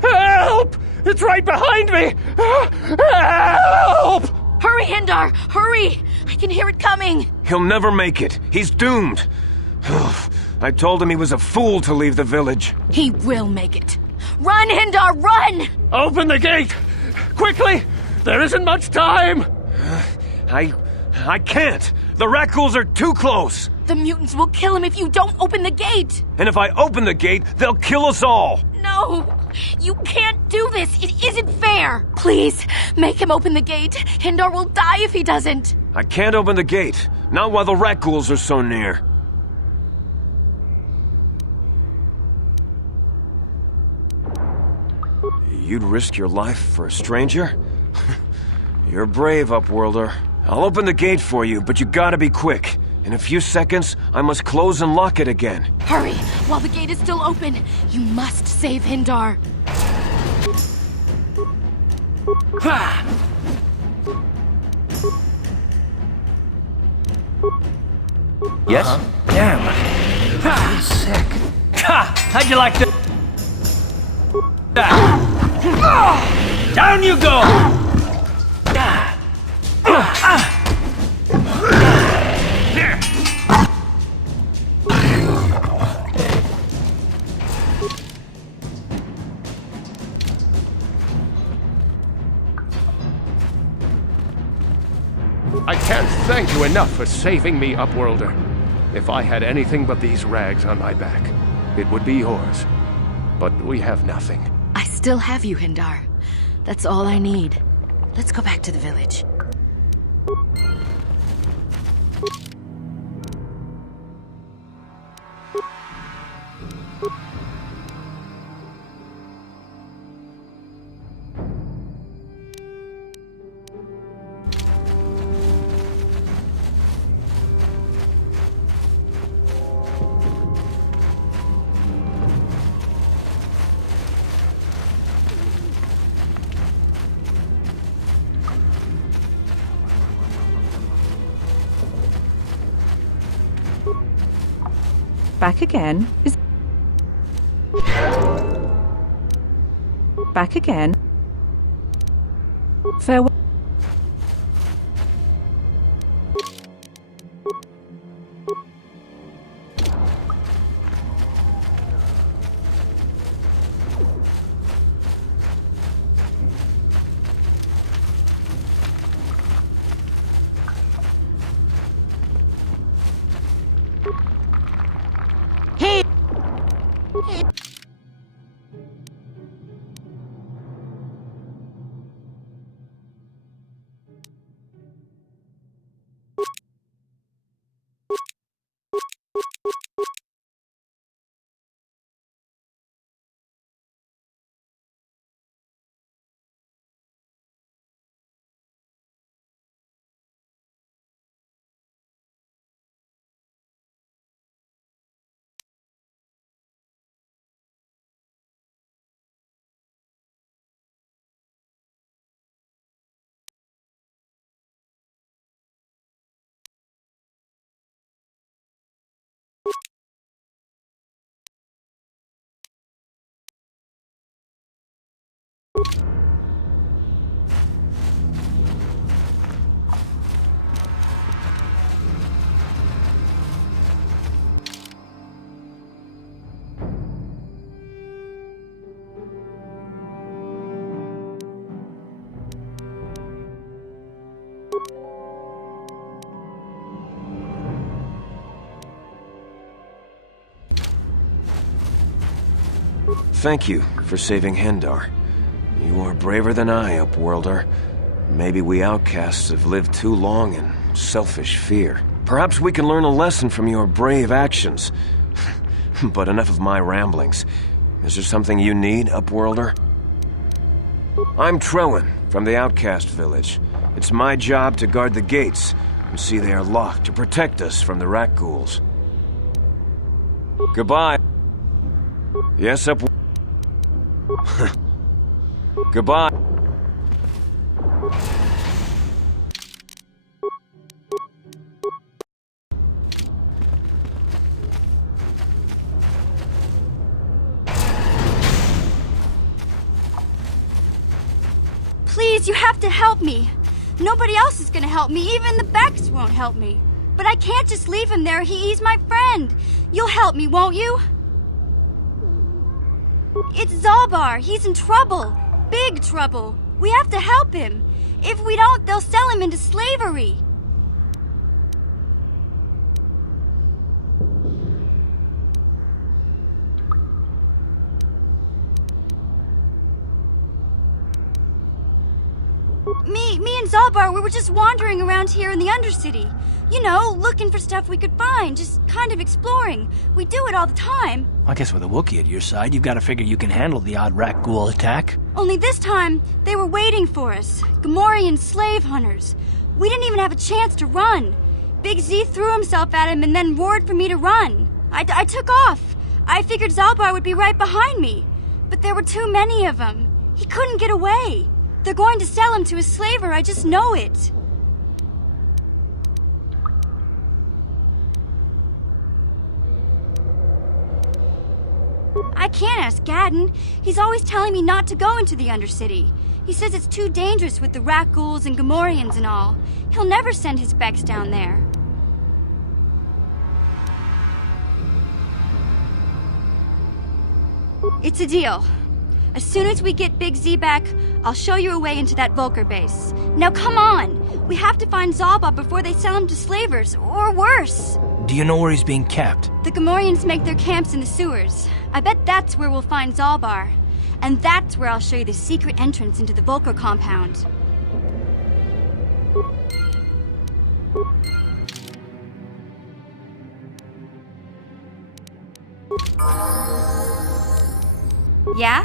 Help! It's right behind me! Help! Hurry, Hindar! Hurry! I can hear it coming! He'll never make it. He's doomed. I told him he was a fool to leave the village. He will make it. Run, Hindar, run! Open the gate! Quickly! There isn't much time! I can't! The Rakghouls are too close! The mutants will kill him if you don't open the gate! And if I open the gate, they'll kill us all! No! You can't do this! It isn't fair! Please, make him open the gate. Hindar will die if he doesn't. I can't open the gate. Not while the Rakghouls are so near. You'd risk your life for a stranger? You're brave, Upworlder. I'll open the gate for you, but you gotta be quick. In a few seconds, I must close and lock it again. Hurry! While the gate is still open, you must save Hindar. Ha! Yes? Damn. Ha! Sick. Ha! How'd you like that? Down you go! I can't thank you enough for saving me, Upworlder. If I had anything but these rags on my back, it would be yours. But we have nothing. I still have you, Hindar. That's all I need. Let's go back to the village. Back again is... Back again. Farewell. Thank you for saving Hendar. You are braver than I, Upworlder. Maybe we outcasts have lived too long in selfish fear. Perhaps we can learn a lesson from your brave actions. But enough of my ramblings. Is there something you need, Upworlder? I'm Trellin, from the Outcast Village. It's my job to guard the gates and see they are locked to protect us from the rat ghouls. Goodbye. Yes, Goodbye. Please, you have to help me. Nobody else is gonna help me. Even the Becks won't help me. But I can't just leave him there. He's my friend. You'll help me, won't you? It's Zalbar. He's in trouble. Big trouble. We have to help him. If we don't, they'll sell him into slavery. Me and Zalbar, we were just wandering around here in the Undercity. You know, looking for stuff we could find, just kind of exploring. We do it all the time. I guess with a Wookiee at your side, you've got to figure you can handle the odd rat ghoul attack. Only this time, they were waiting for us. Gamorrean slave hunters. We didn't even have a chance to run. Big Z threw himself at him and then roared for me to run. I took off. I figured Zalbar would be right behind me. But there were too many of them. He couldn't get away. They're going to sell him to a slaver, I just know it. I can't ask Gadden. He's always telling me not to go into the Undercity. He says it's too dangerous with the rat ghouls and Gamorreans and all. He'll never send his Becks down there. It's a deal. As soon as we get Big Z back, I'll show you a way into that Vulcar base. Now come on! We have to find Zalba before they sell him to slavers, or worse. Do you know where he's being kept? The Gamorreans make their camps in the sewers. I bet that's where we'll find Zalbar. And that's where I'll show you the secret entrance into the Vulcar compound. Yeah?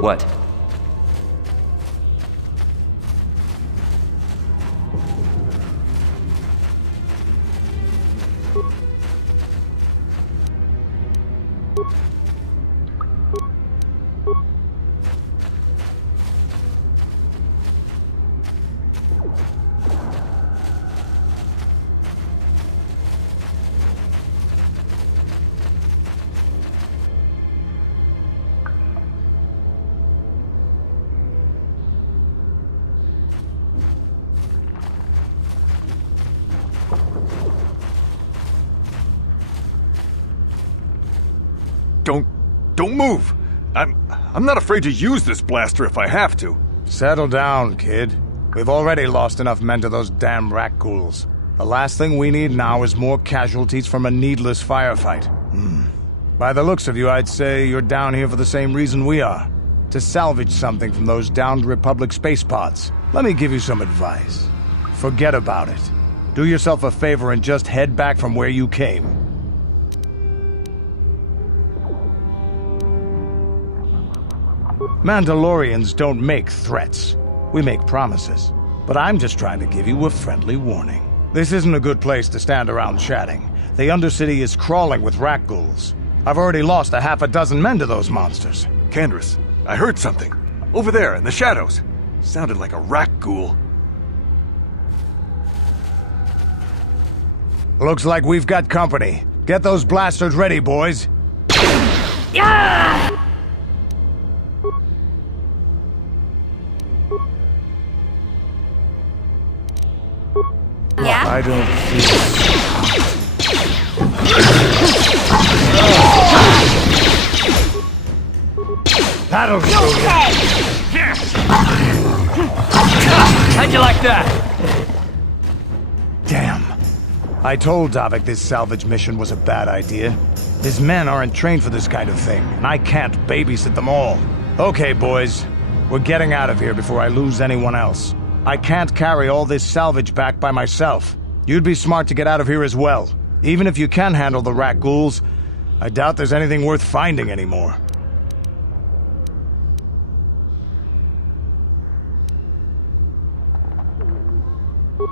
What? Don't move! I'm not afraid to use this blaster if I have to. Settle down, kid. We've already lost enough men to those damn rat ghouls. The last thing we need now is more casualties from a needless firefight. By the looks of you, I'd say you're down here for the same reason we are. To salvage something from those downed Republic space pods. Let me give you some advice. Forget about it. Do yourself a favor and just head back from where you came. Mandalorians don't make threats. We make promises. But I'm just trying to give you a friendly warning. This isn't a good place to stand around chatting. The Undercity is crawling with rat ghouls. I've already lost a half a dozen men to those monsters. Candace, I heard something. Over there, in the shadows. Sounded like a rat ghoul. Looks like we've got company. Get those blasters ready, boys. Yeah! I don't That'll show you. How'd you like that? Damn. I told Davik this salvage mission was a bad idea. His men aren't trained for this kind of thing, and I can't babysit them all. Okay, boys. We're getting out of here before I lose anyone else. I can't carry all this salvage back by myself. You'd be smart to get out of here as well. Even if you can handle the rat ghouls, I doubt there's anything worth finding anymore.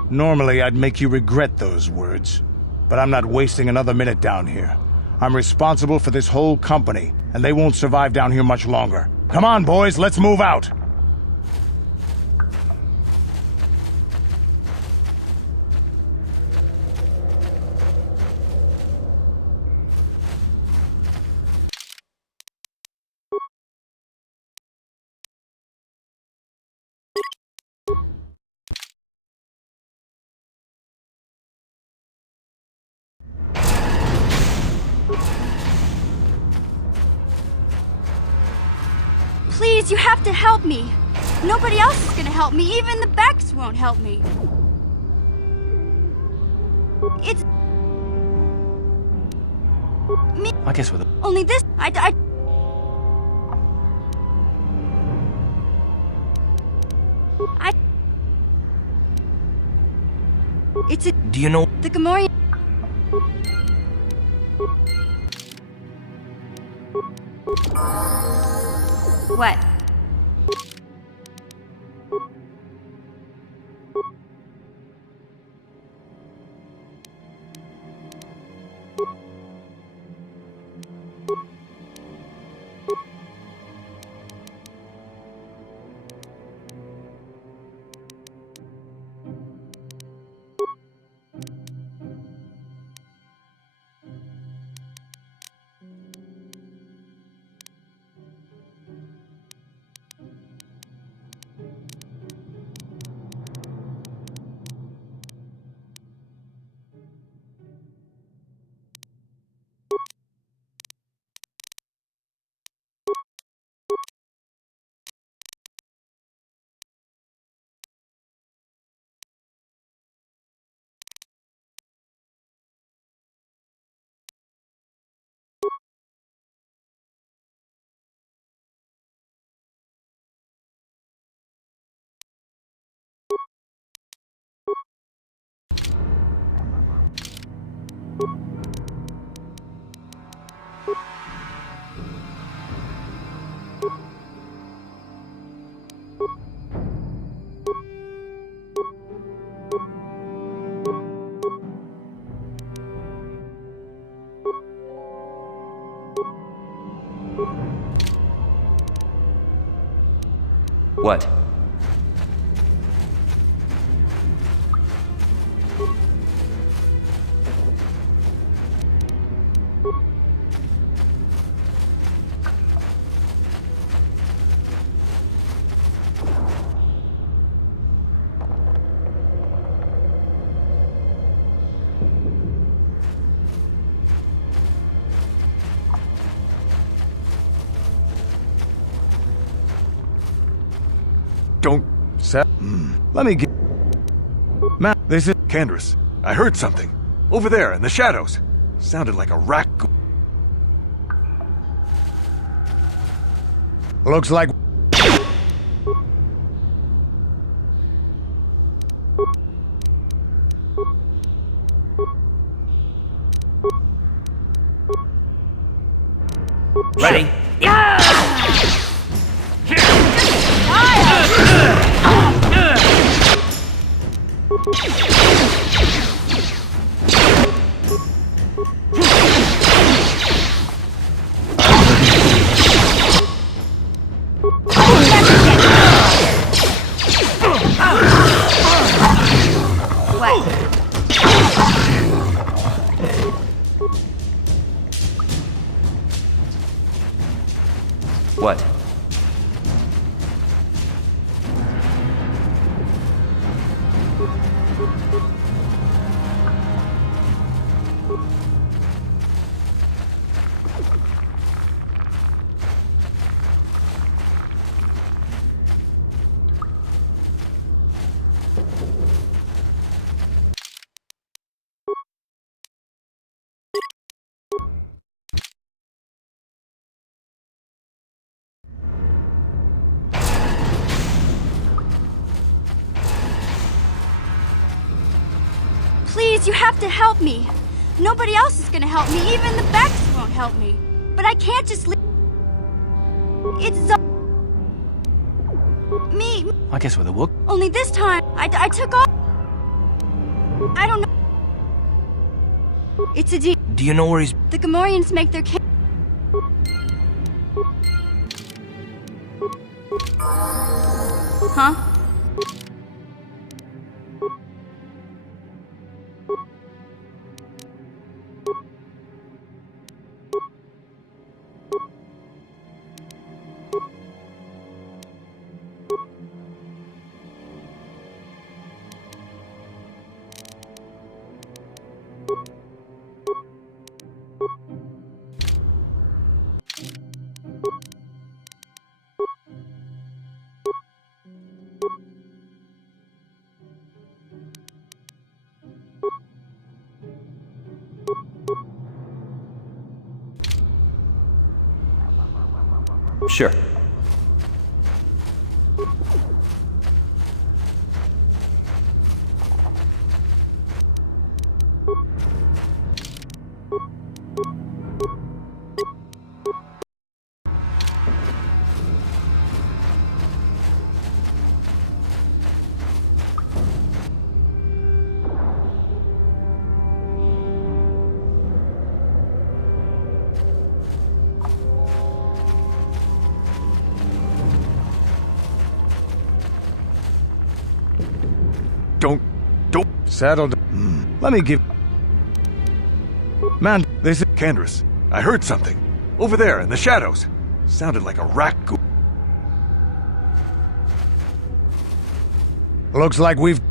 Normally, I'd make you regret those words, but I'm not wasting another minute down here. I'm responsible for this whole company, and they won't survive down here much longer. Come on, boys, let's move out! Please, you have to help me. Nobody else is gonna help me. Even the Becks won't help me. It's me. I guess with Only this. It's a. Do you know? The Gamorrean. What? What? Don't... Let me get... Man, this is... Candace, I heard something. Over there, in the shadows. Sounded like a raccoon. Looks like... Ready? What? Please, you have to help me. Nobody else is gonna help me. Even the Becks won't help me. But I can't just leave. It's me. I guess with a whoop. Only this time, I took off. I don't know. It's a deal. Do you know where he's... The Gamorreans make their case. Huh? Sure. Don't settle down. Let me give... Man, this is... Candace, I heard something. Over there, in the shadows. Sounded like a raccoon. Looks like we've...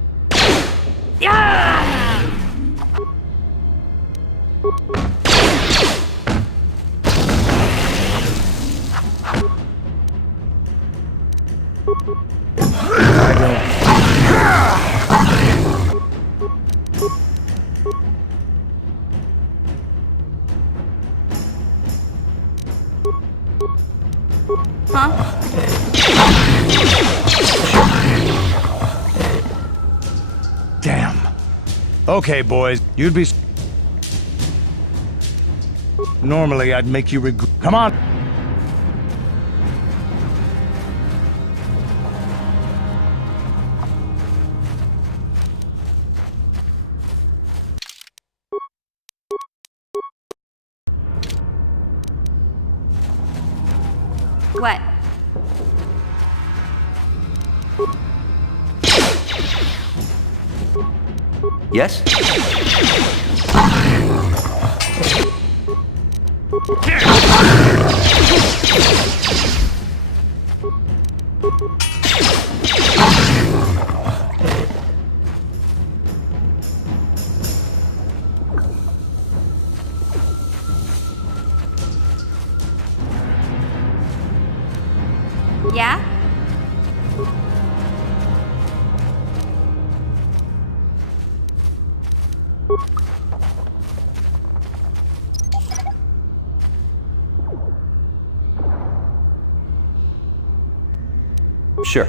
Damn. Okay, boys, you'd be... Normally, I'd make you regret... Come on! What? Yes? Yeah? Sure.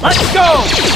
Let's go!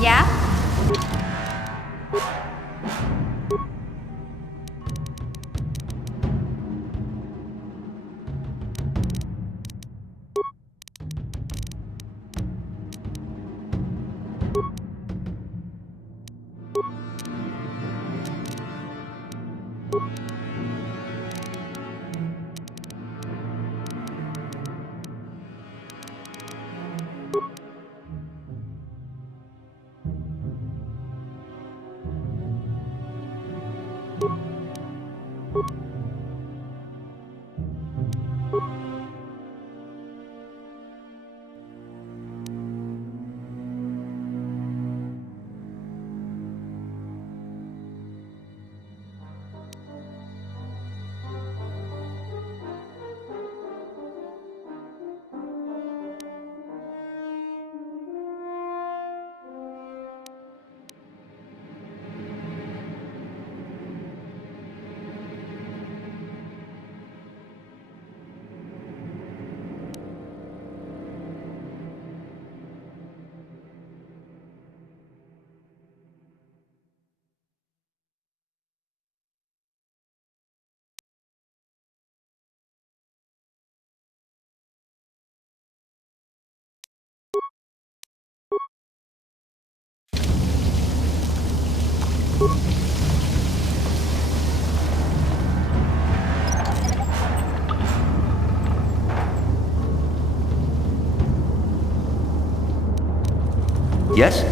Yeah? Yes?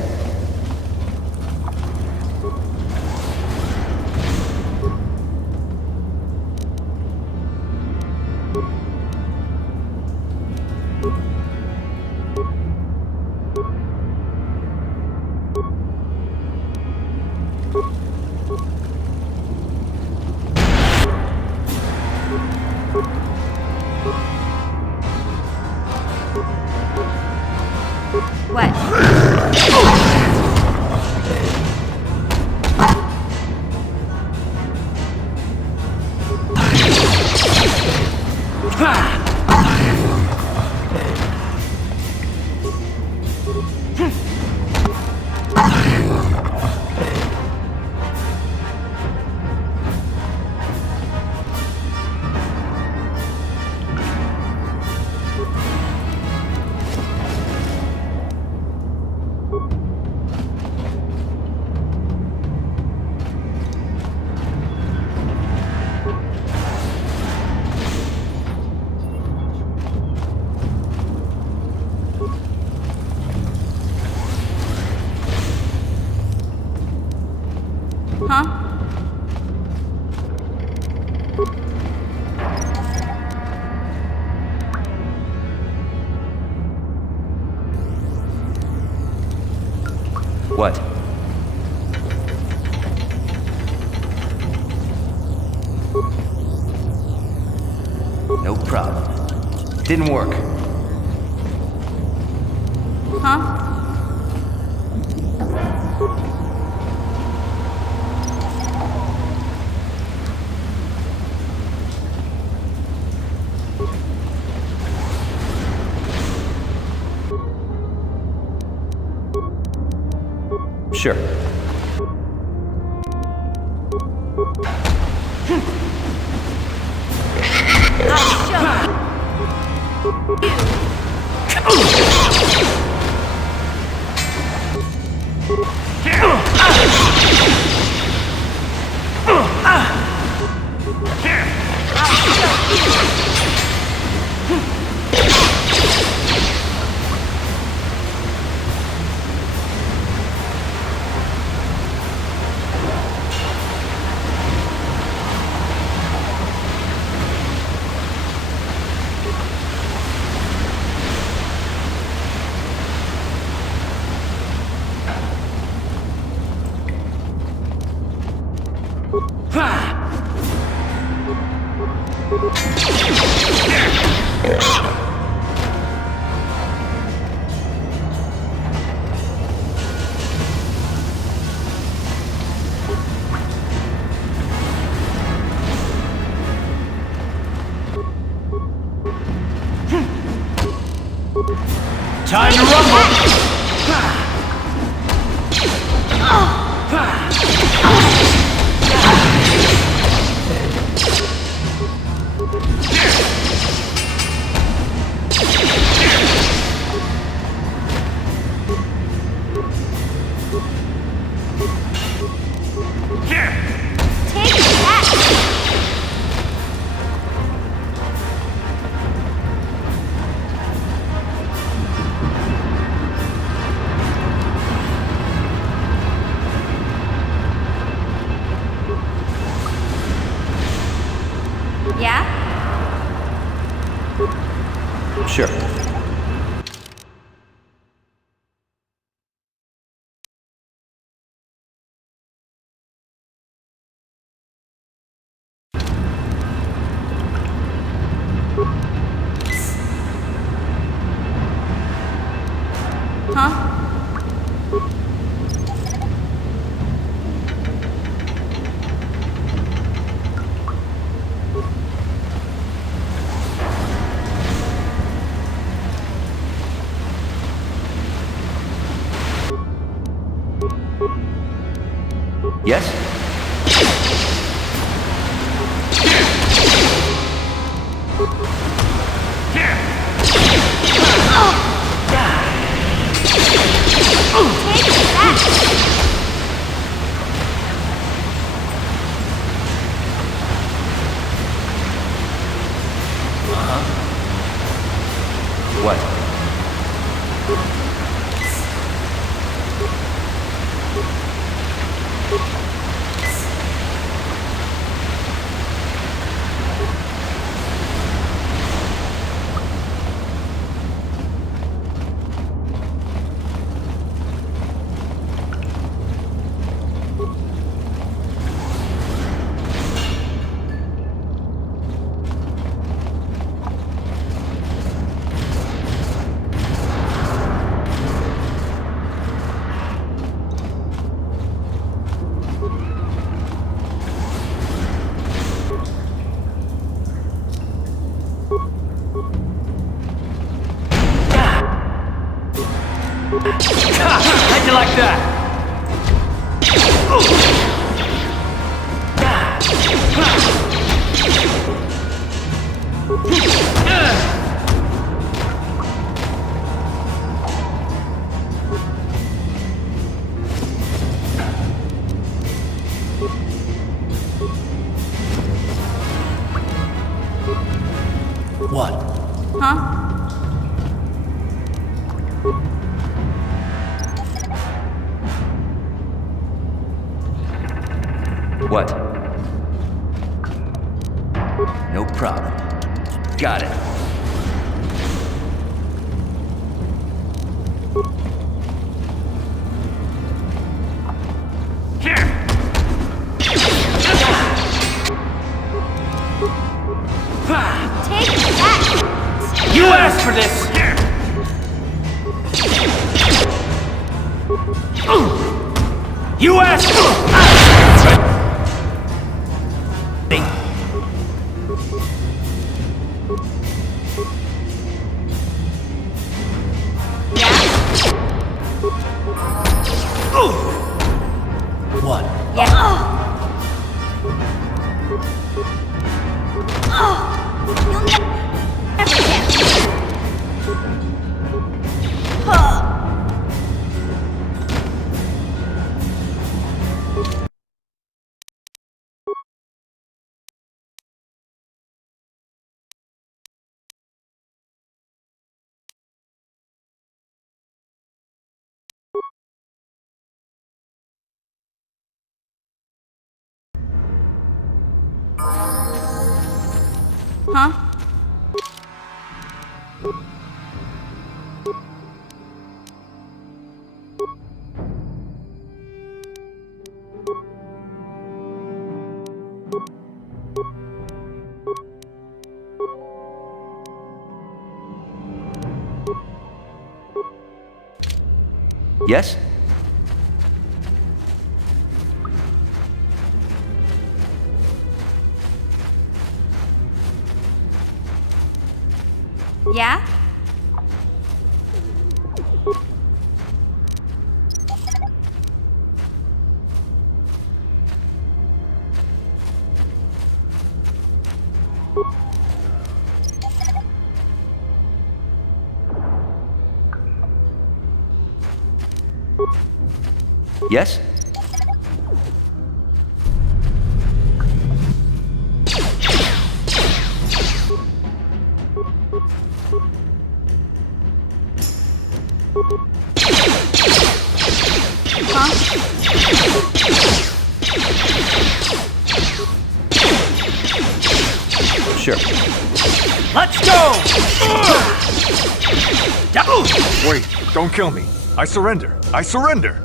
What? No problem. Didn't work. Huh? Sure. Time to rumble! Yeah? Sure. Huh? Yes? What? No problem. Got it. Take that! You asked for this! You asked for... What? Yeah. Huh? Yes? Yeah? Yes? Sure. Let's go! Wait, don't kill me. I surrender. I surrender!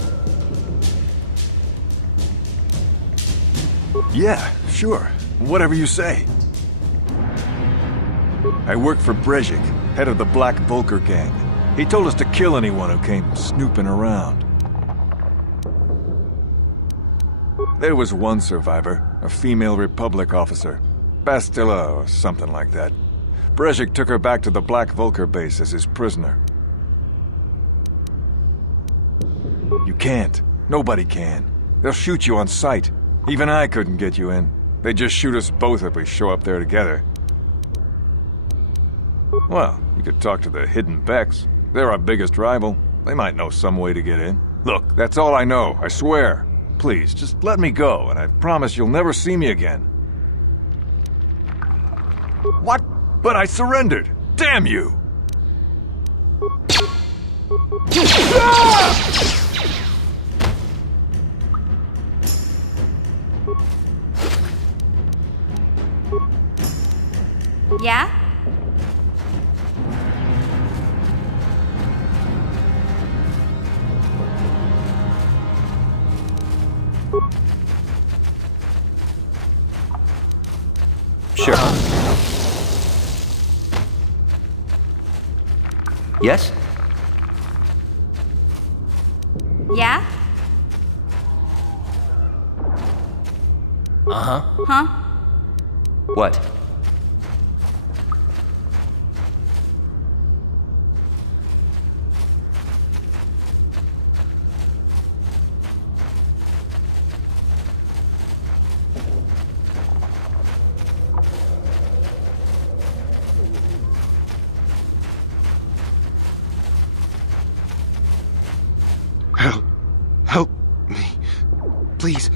Yeah, sure. Whatever you say. I work for Brejik, head of the Black Vulker gang. He told us to kill anyone who came snooping around. There was one survivor, a female Republic officer. Bastilla or something like that. Brejik took her back to the Black Vulker base as his prisoner. You can't. Nobody can. They'll shoot you on sight. Even I couldn't get you in. They'd just shoot us both if we show up there together. Well, you could talk to the Hidden Becks. They're our biggest rival. They might know some way to get in. Look, that's all I know, I swear. Please, just let me go, and I promise you'll never see me again. What? But I surrendered! Damn you! Yeah? Sure. Yes? Yeah? Uh-huh. Huh? What? Help me. Please.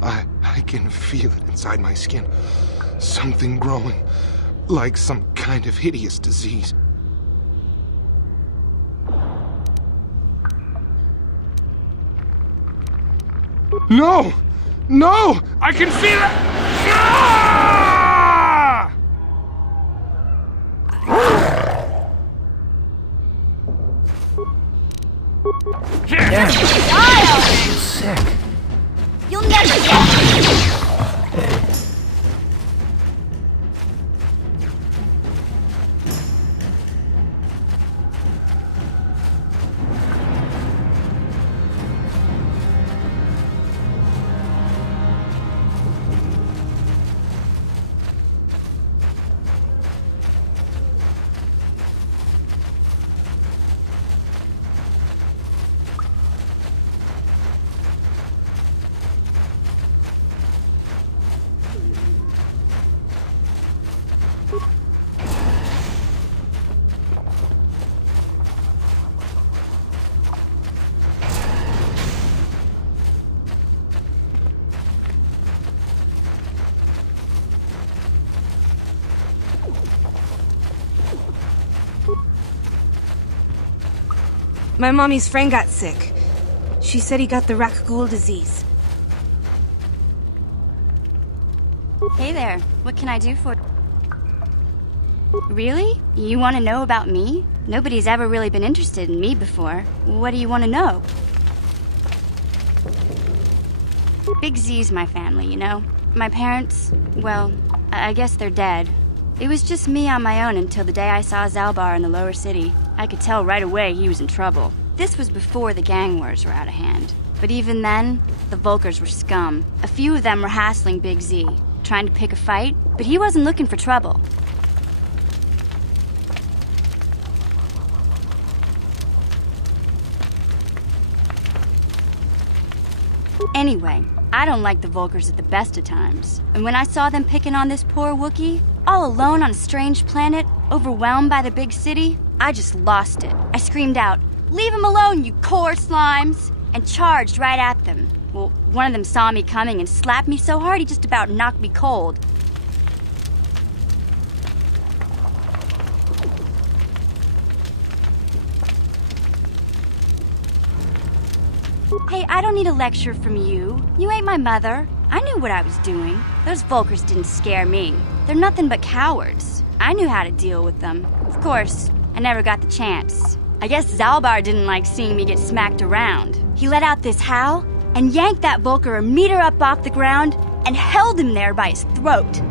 I can feel it inside my skin. Something growing. Like some kind of hideous disease. No! No! I can feel it! Ah! Damn. Sick. You'll never get My mommy's friend got sick. She said he got the rackghoul disease. Hey there, what can I do for you? Really? You want to know about me? Nobody's ever really been interested in me before. What do you want to know? Big Z's my family, you know? My parents, well, I guess they're dead. It was just me on my own until the day I saw Zalbar in the lower city. I could tell right away he was in trouble. This was before the gang wars were out of hand. But even then, the Volkers were scum. A few of them were hassling Big Z, trying to pick a fight, but he wasn't looking for trouble. Anyway, I don't like the Volkers at the best of times. And when I saw them picking on this poor Wookiee, all alone on a strange planet, overwhelmed by the big city, I just lost it. I screamed out, "Leave him alone, you core slimes!" and charged right at them. Well, one of them saw me coming and slapped me so hard he just about knocked me cold. Hey, I don't need a lecture from you. You ain't my mother. I knew what I was doing. Those Volkers didn't scare me. They're nothing but cowards. I knew how to deal with them. Of course, I never got the chance. I guess Zalbar didn't like seeing me get smacked around. He let out this howl and yanked that Volker a meter up off the ground and held him there by his throat.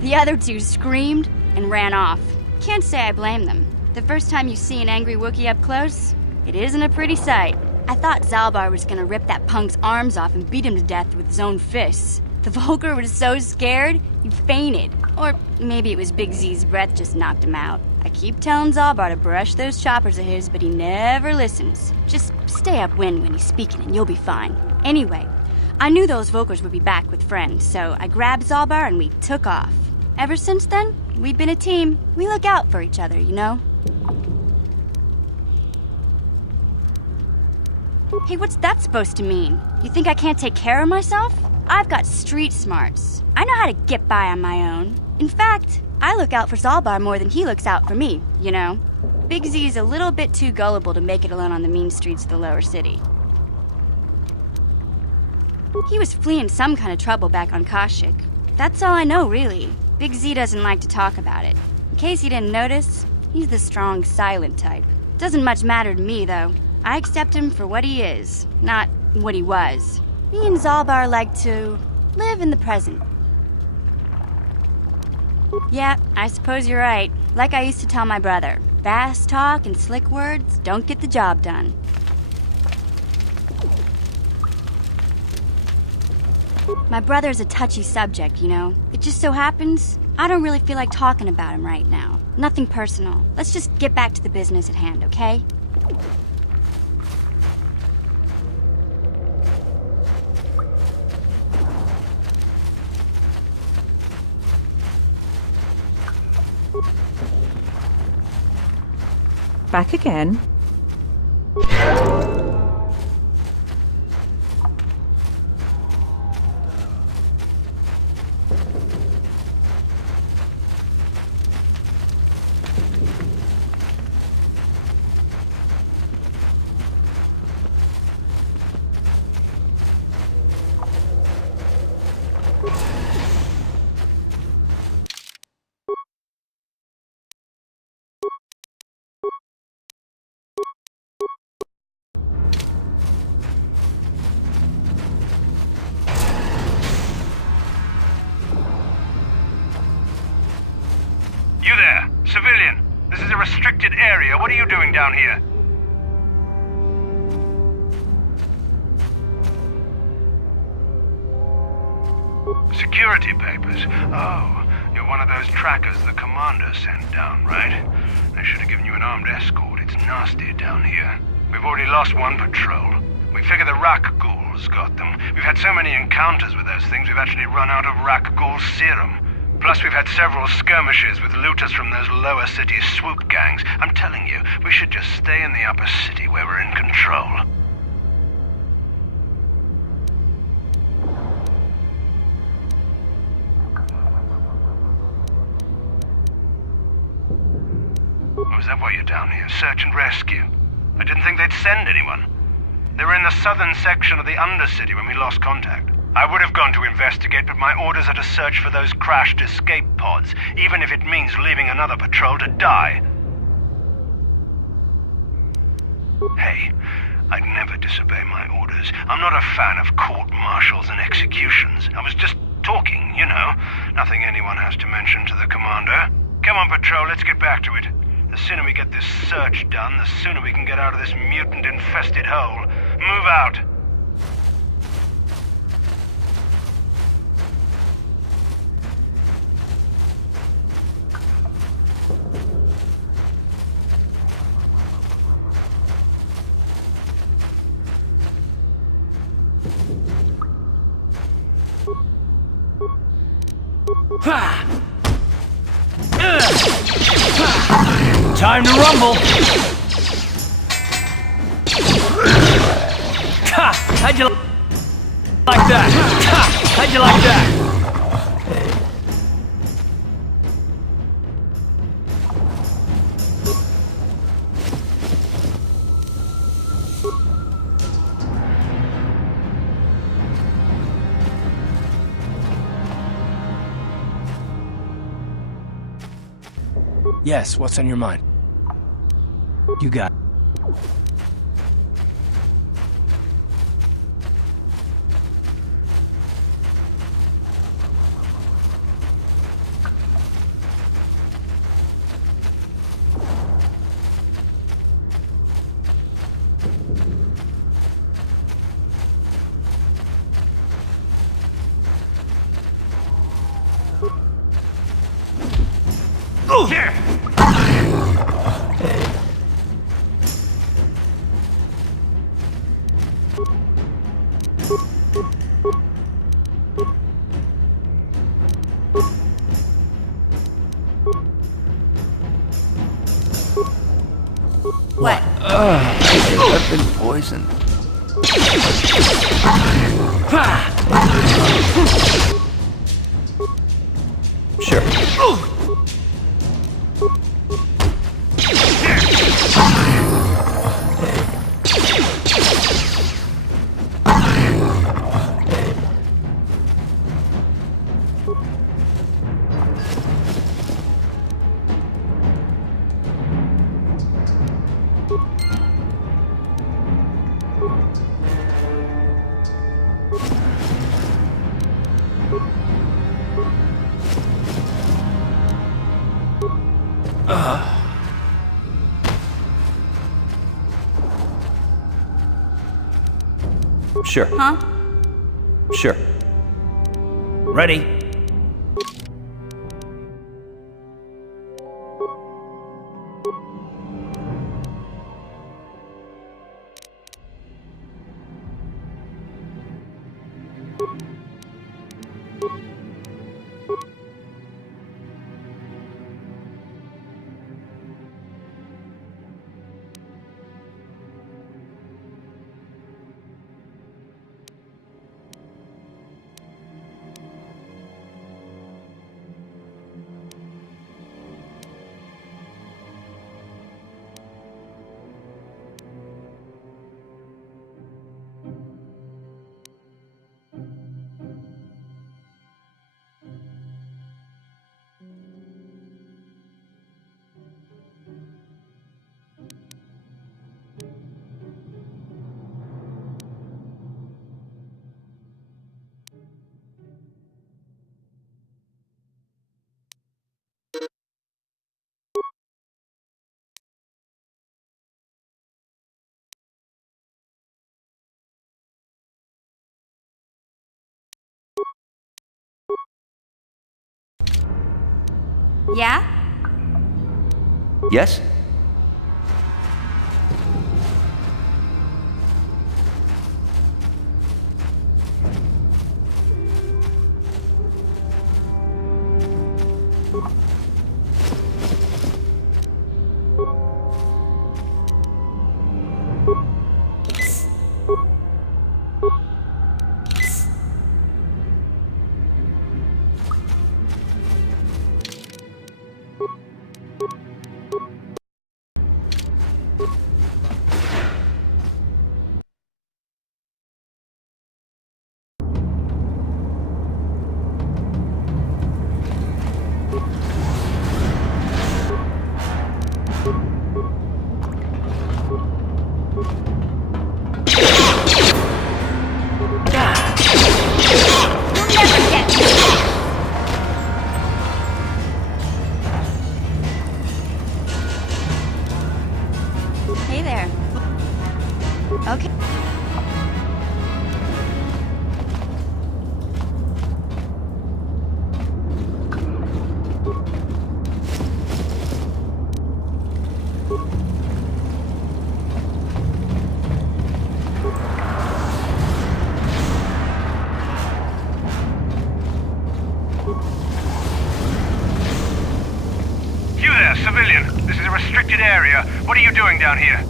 The other two screamed and ran off. Can't say I blame them. The first time you see an angry Wookiee up close, it isn't a pretty sight. I thought Zalbar was gonna rip that punk's arms off and beat him to death with his own fists. The Volker was so scared, he fainted. Or maybe it was Big Z's breath just knocked him out. I keep telling Zalbar to brush those choppers of his, but he never listens. Just stay upwind when he's speaking and you'll be fine. Anyway, I knew those Volkers would be back with friends, so I grabbed Zalbar and we took off. Ever since then, we've been a team. We look out for each other, you know? Hey, what's that supposed to mean? You think I can't take care of myself? I've got street smarts. I know how to get by on my own. In fact, I look out for Zalbar more than he looks out for me, you know? Big Z's a little bit too gullible to make it alone on the mean streets of the lower city. He was fleeing some kind of trouble back on Kashyyyk. That's all I know, really. Big Z doesn't like to talk about it. In case you didn't notice, he's the strong, silent type. Doesn't much matter to me, though. I accept him for what he is, not what he was. Me and Zalbar like to live in the present. Yeah, I suppose you're right. Like I used to tell my brother, fast talk and slick words don't get the job done. My brother's a touchy subject, you know. It just so happens, I don't really feel like talking about him right now. Nothing personal. Let's just get back to the business at hand, okay? Back again? Civilian, this is a restricted area. What are you doing down here? Security papers. Oh, you're one of those trackers the commander sent down, right? They should have given you an armed escort. It's nasty down here. We've already lost one patrol. We figure the Rak ghouls got them. We've had so many encounters with those things, we've actually run out of Rak ghoul serum. Plus, we've had several skirmishes with looters from those lower city swoop gangs. I'm telling you, we should just stay in the upper city where we're in control. Was that why you're down here? Search and rescue? I didn't think they'd send anyone. They were in the southern section of the Undercity when we lost contact. I would have gone to investigate, but my orders are to search for those crashed escape pods, even if it means leaving another patrol to die. Hey, I'd never disobey my orders. I'm not a fan of court-martials and executions. I was just talking, you know. Nothing anyone has to mention to the commander. Come on, patrol, let's get back to it. The sooner we get this search done, the sooner we can get out of this mutant-infested hole. Move out. Time to rumble! Ha! How'd you like that? Ha! How'd you like that? Yes, what's on your mind? You got it. What? I've been poisoned. Sure. Sure. Huh? Sure. Ready? Yeah? Yes? Hey there. Okay. You there, civilian. This is a restricted area. What are you doing down here?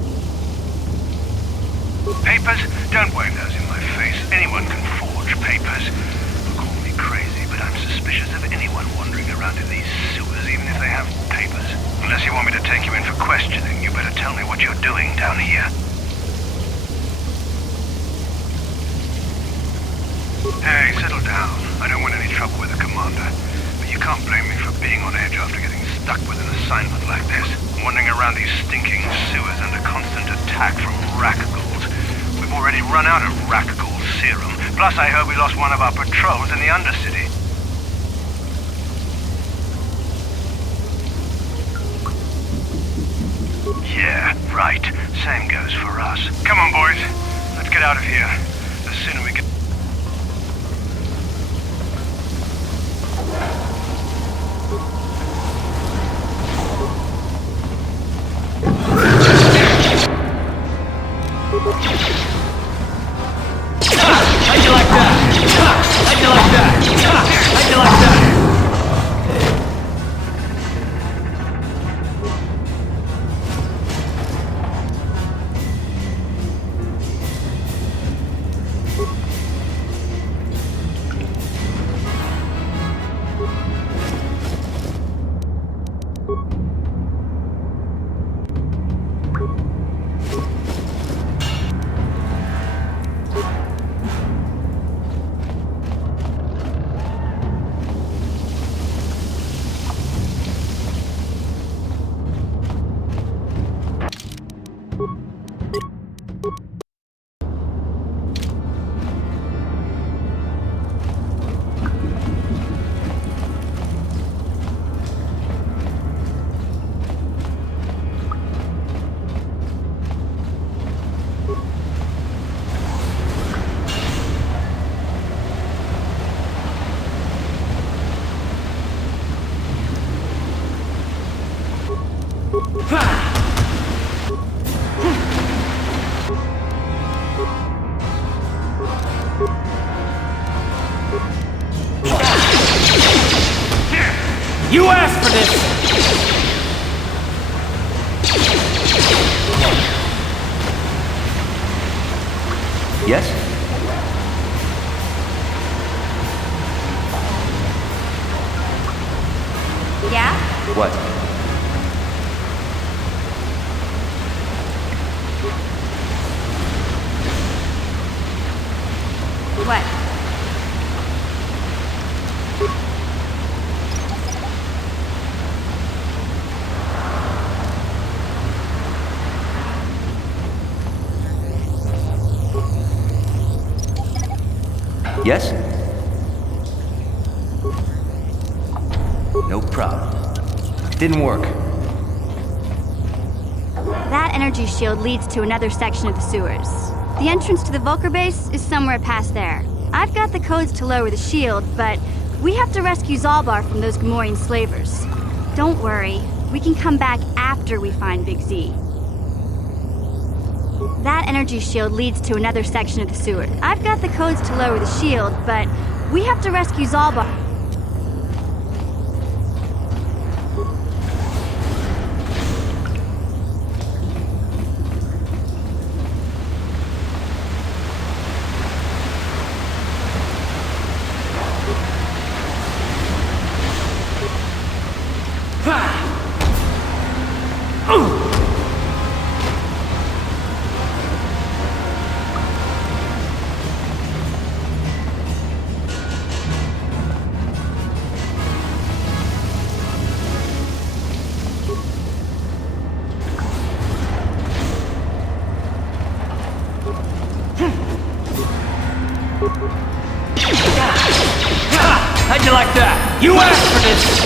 Papers? Don't wave those in my face. Anyone can forge papers. Call me crazy, but I'm suspicious of anyone wandering around in these sewers, even if they have papers. Unless you want me to take you in for questioning, you better tell me what you're doing down here. Hey, settle down. I don't want any trouble with the commander. But you can't blame me for being on edge after getting stuck with an assignment like this. Wandering around these stinking sewers under constant attack from rackghoul. We've already run out of rackghoul serum. Plus, I heard we lost one of our patrols in the Undercity. Yeah, right. Same goes for us. Come on, boys. Let's get out of here. The sooner we get... How'd you like that? How'd you like that? How'd you like that? You asked for this! Yes? Yeah? What? What? Yes? No problem. Didn't work. That energy shield leads to another section of the sewers. The entrance to the Vulcar base is somewhere past there. I've got the codes to lower the shield, but we have to rescue Zalbar from those Gamorrean slavers. Don't worry. We can come back after we find Big Z. That energy shield leads to another section of the sewer. I've got the codes to lower the shield, but we have to rescue Zalbar. How'd you like that? You asked for this!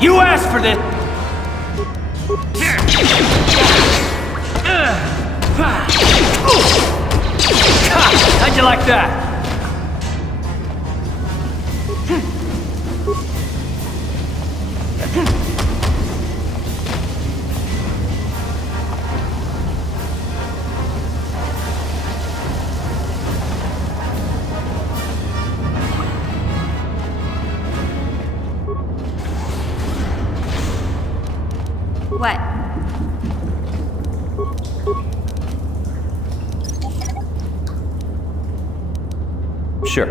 You asked for this! How'd you like that? What? Sure.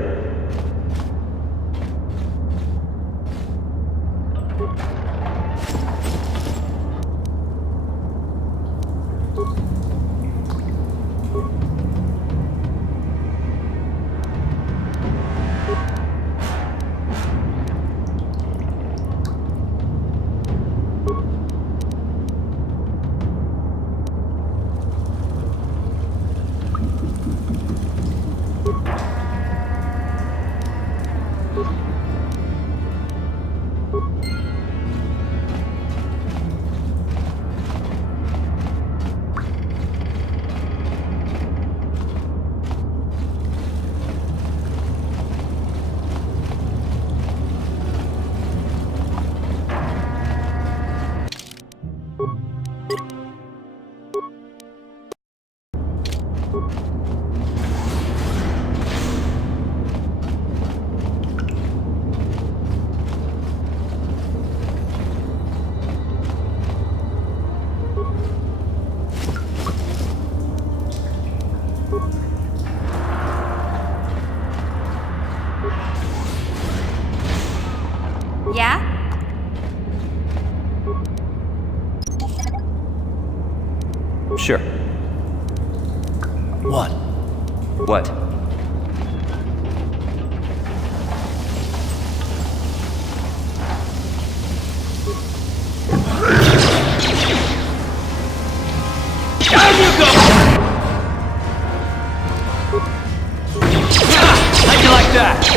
Yeah? Sure. What? Down you go! How'd you like that?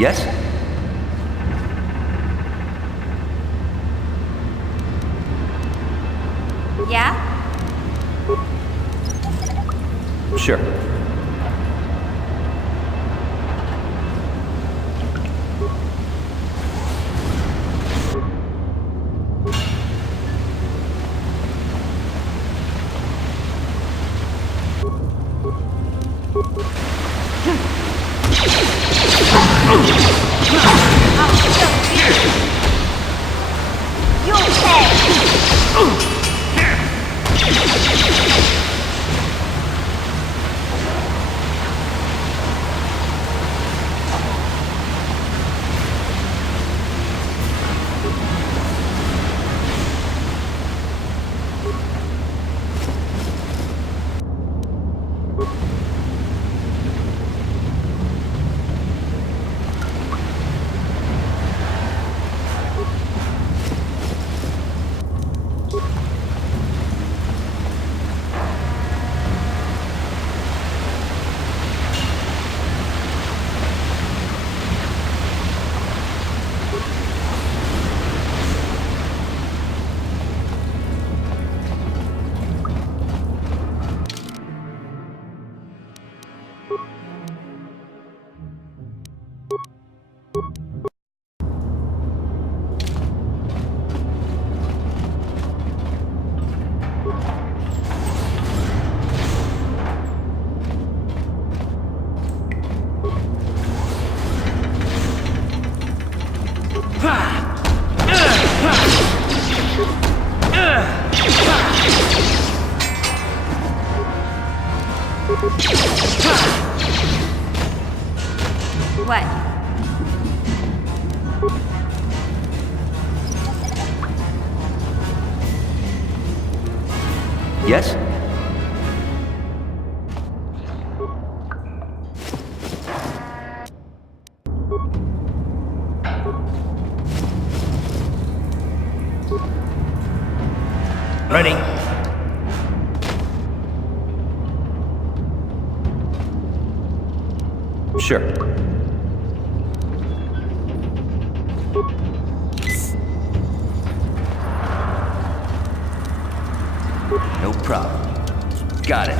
Yes? Yeah? Sure. You okay? What? Yes? Ready. Sure. No problem. Got it.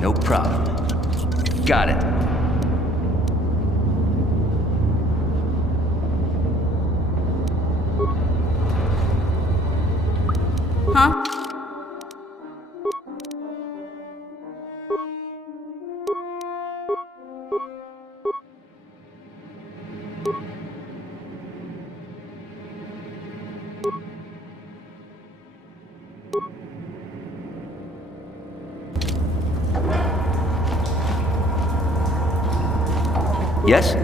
No problem. Got it. Huh? Yes?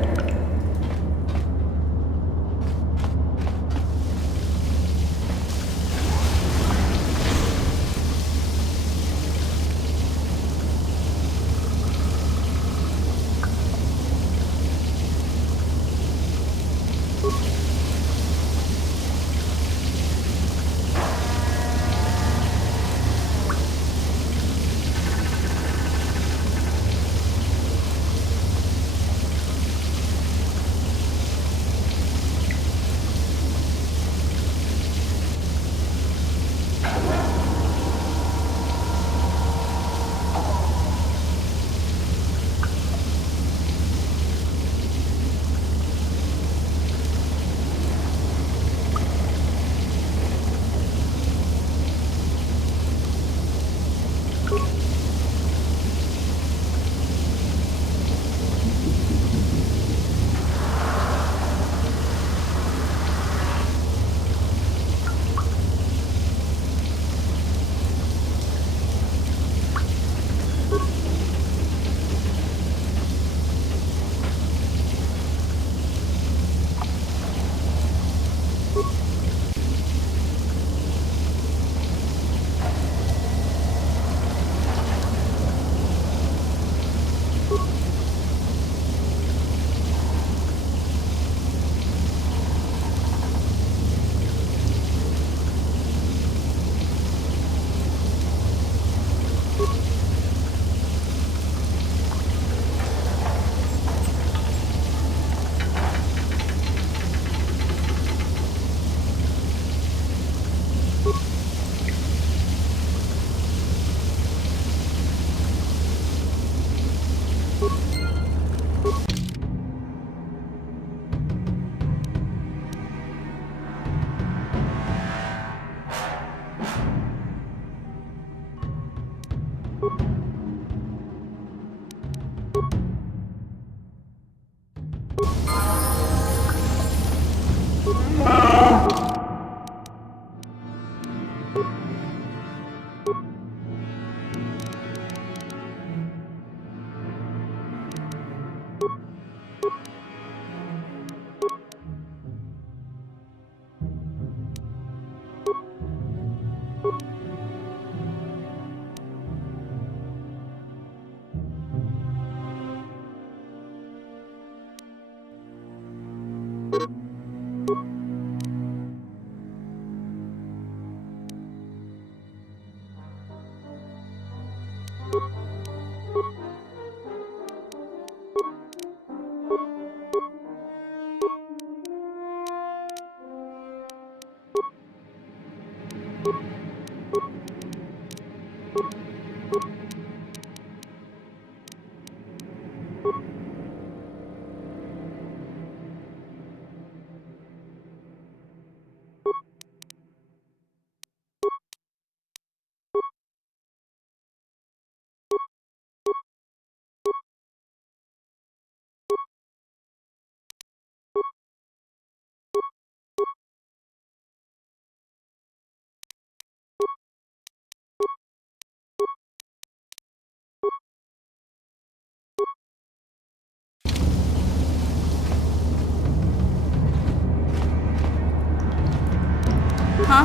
Huh?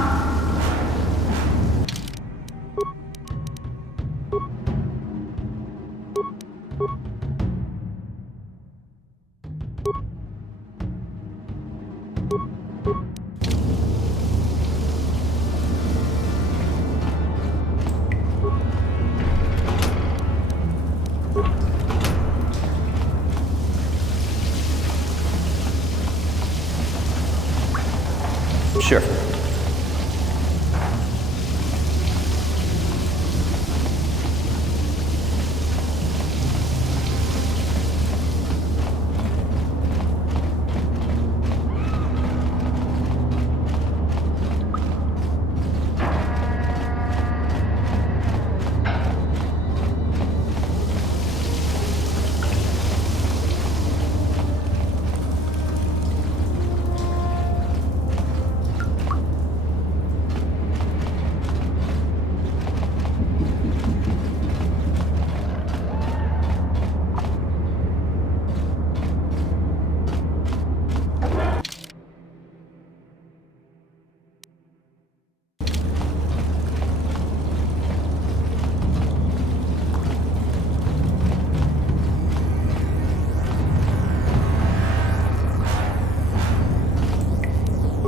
Sure.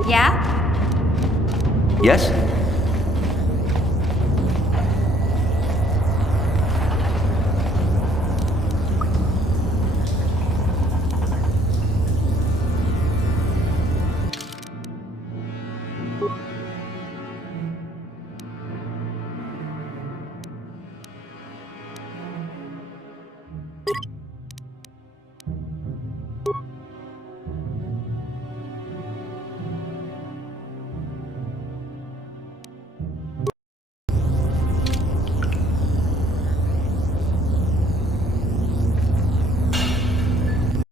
Yeah? Yes?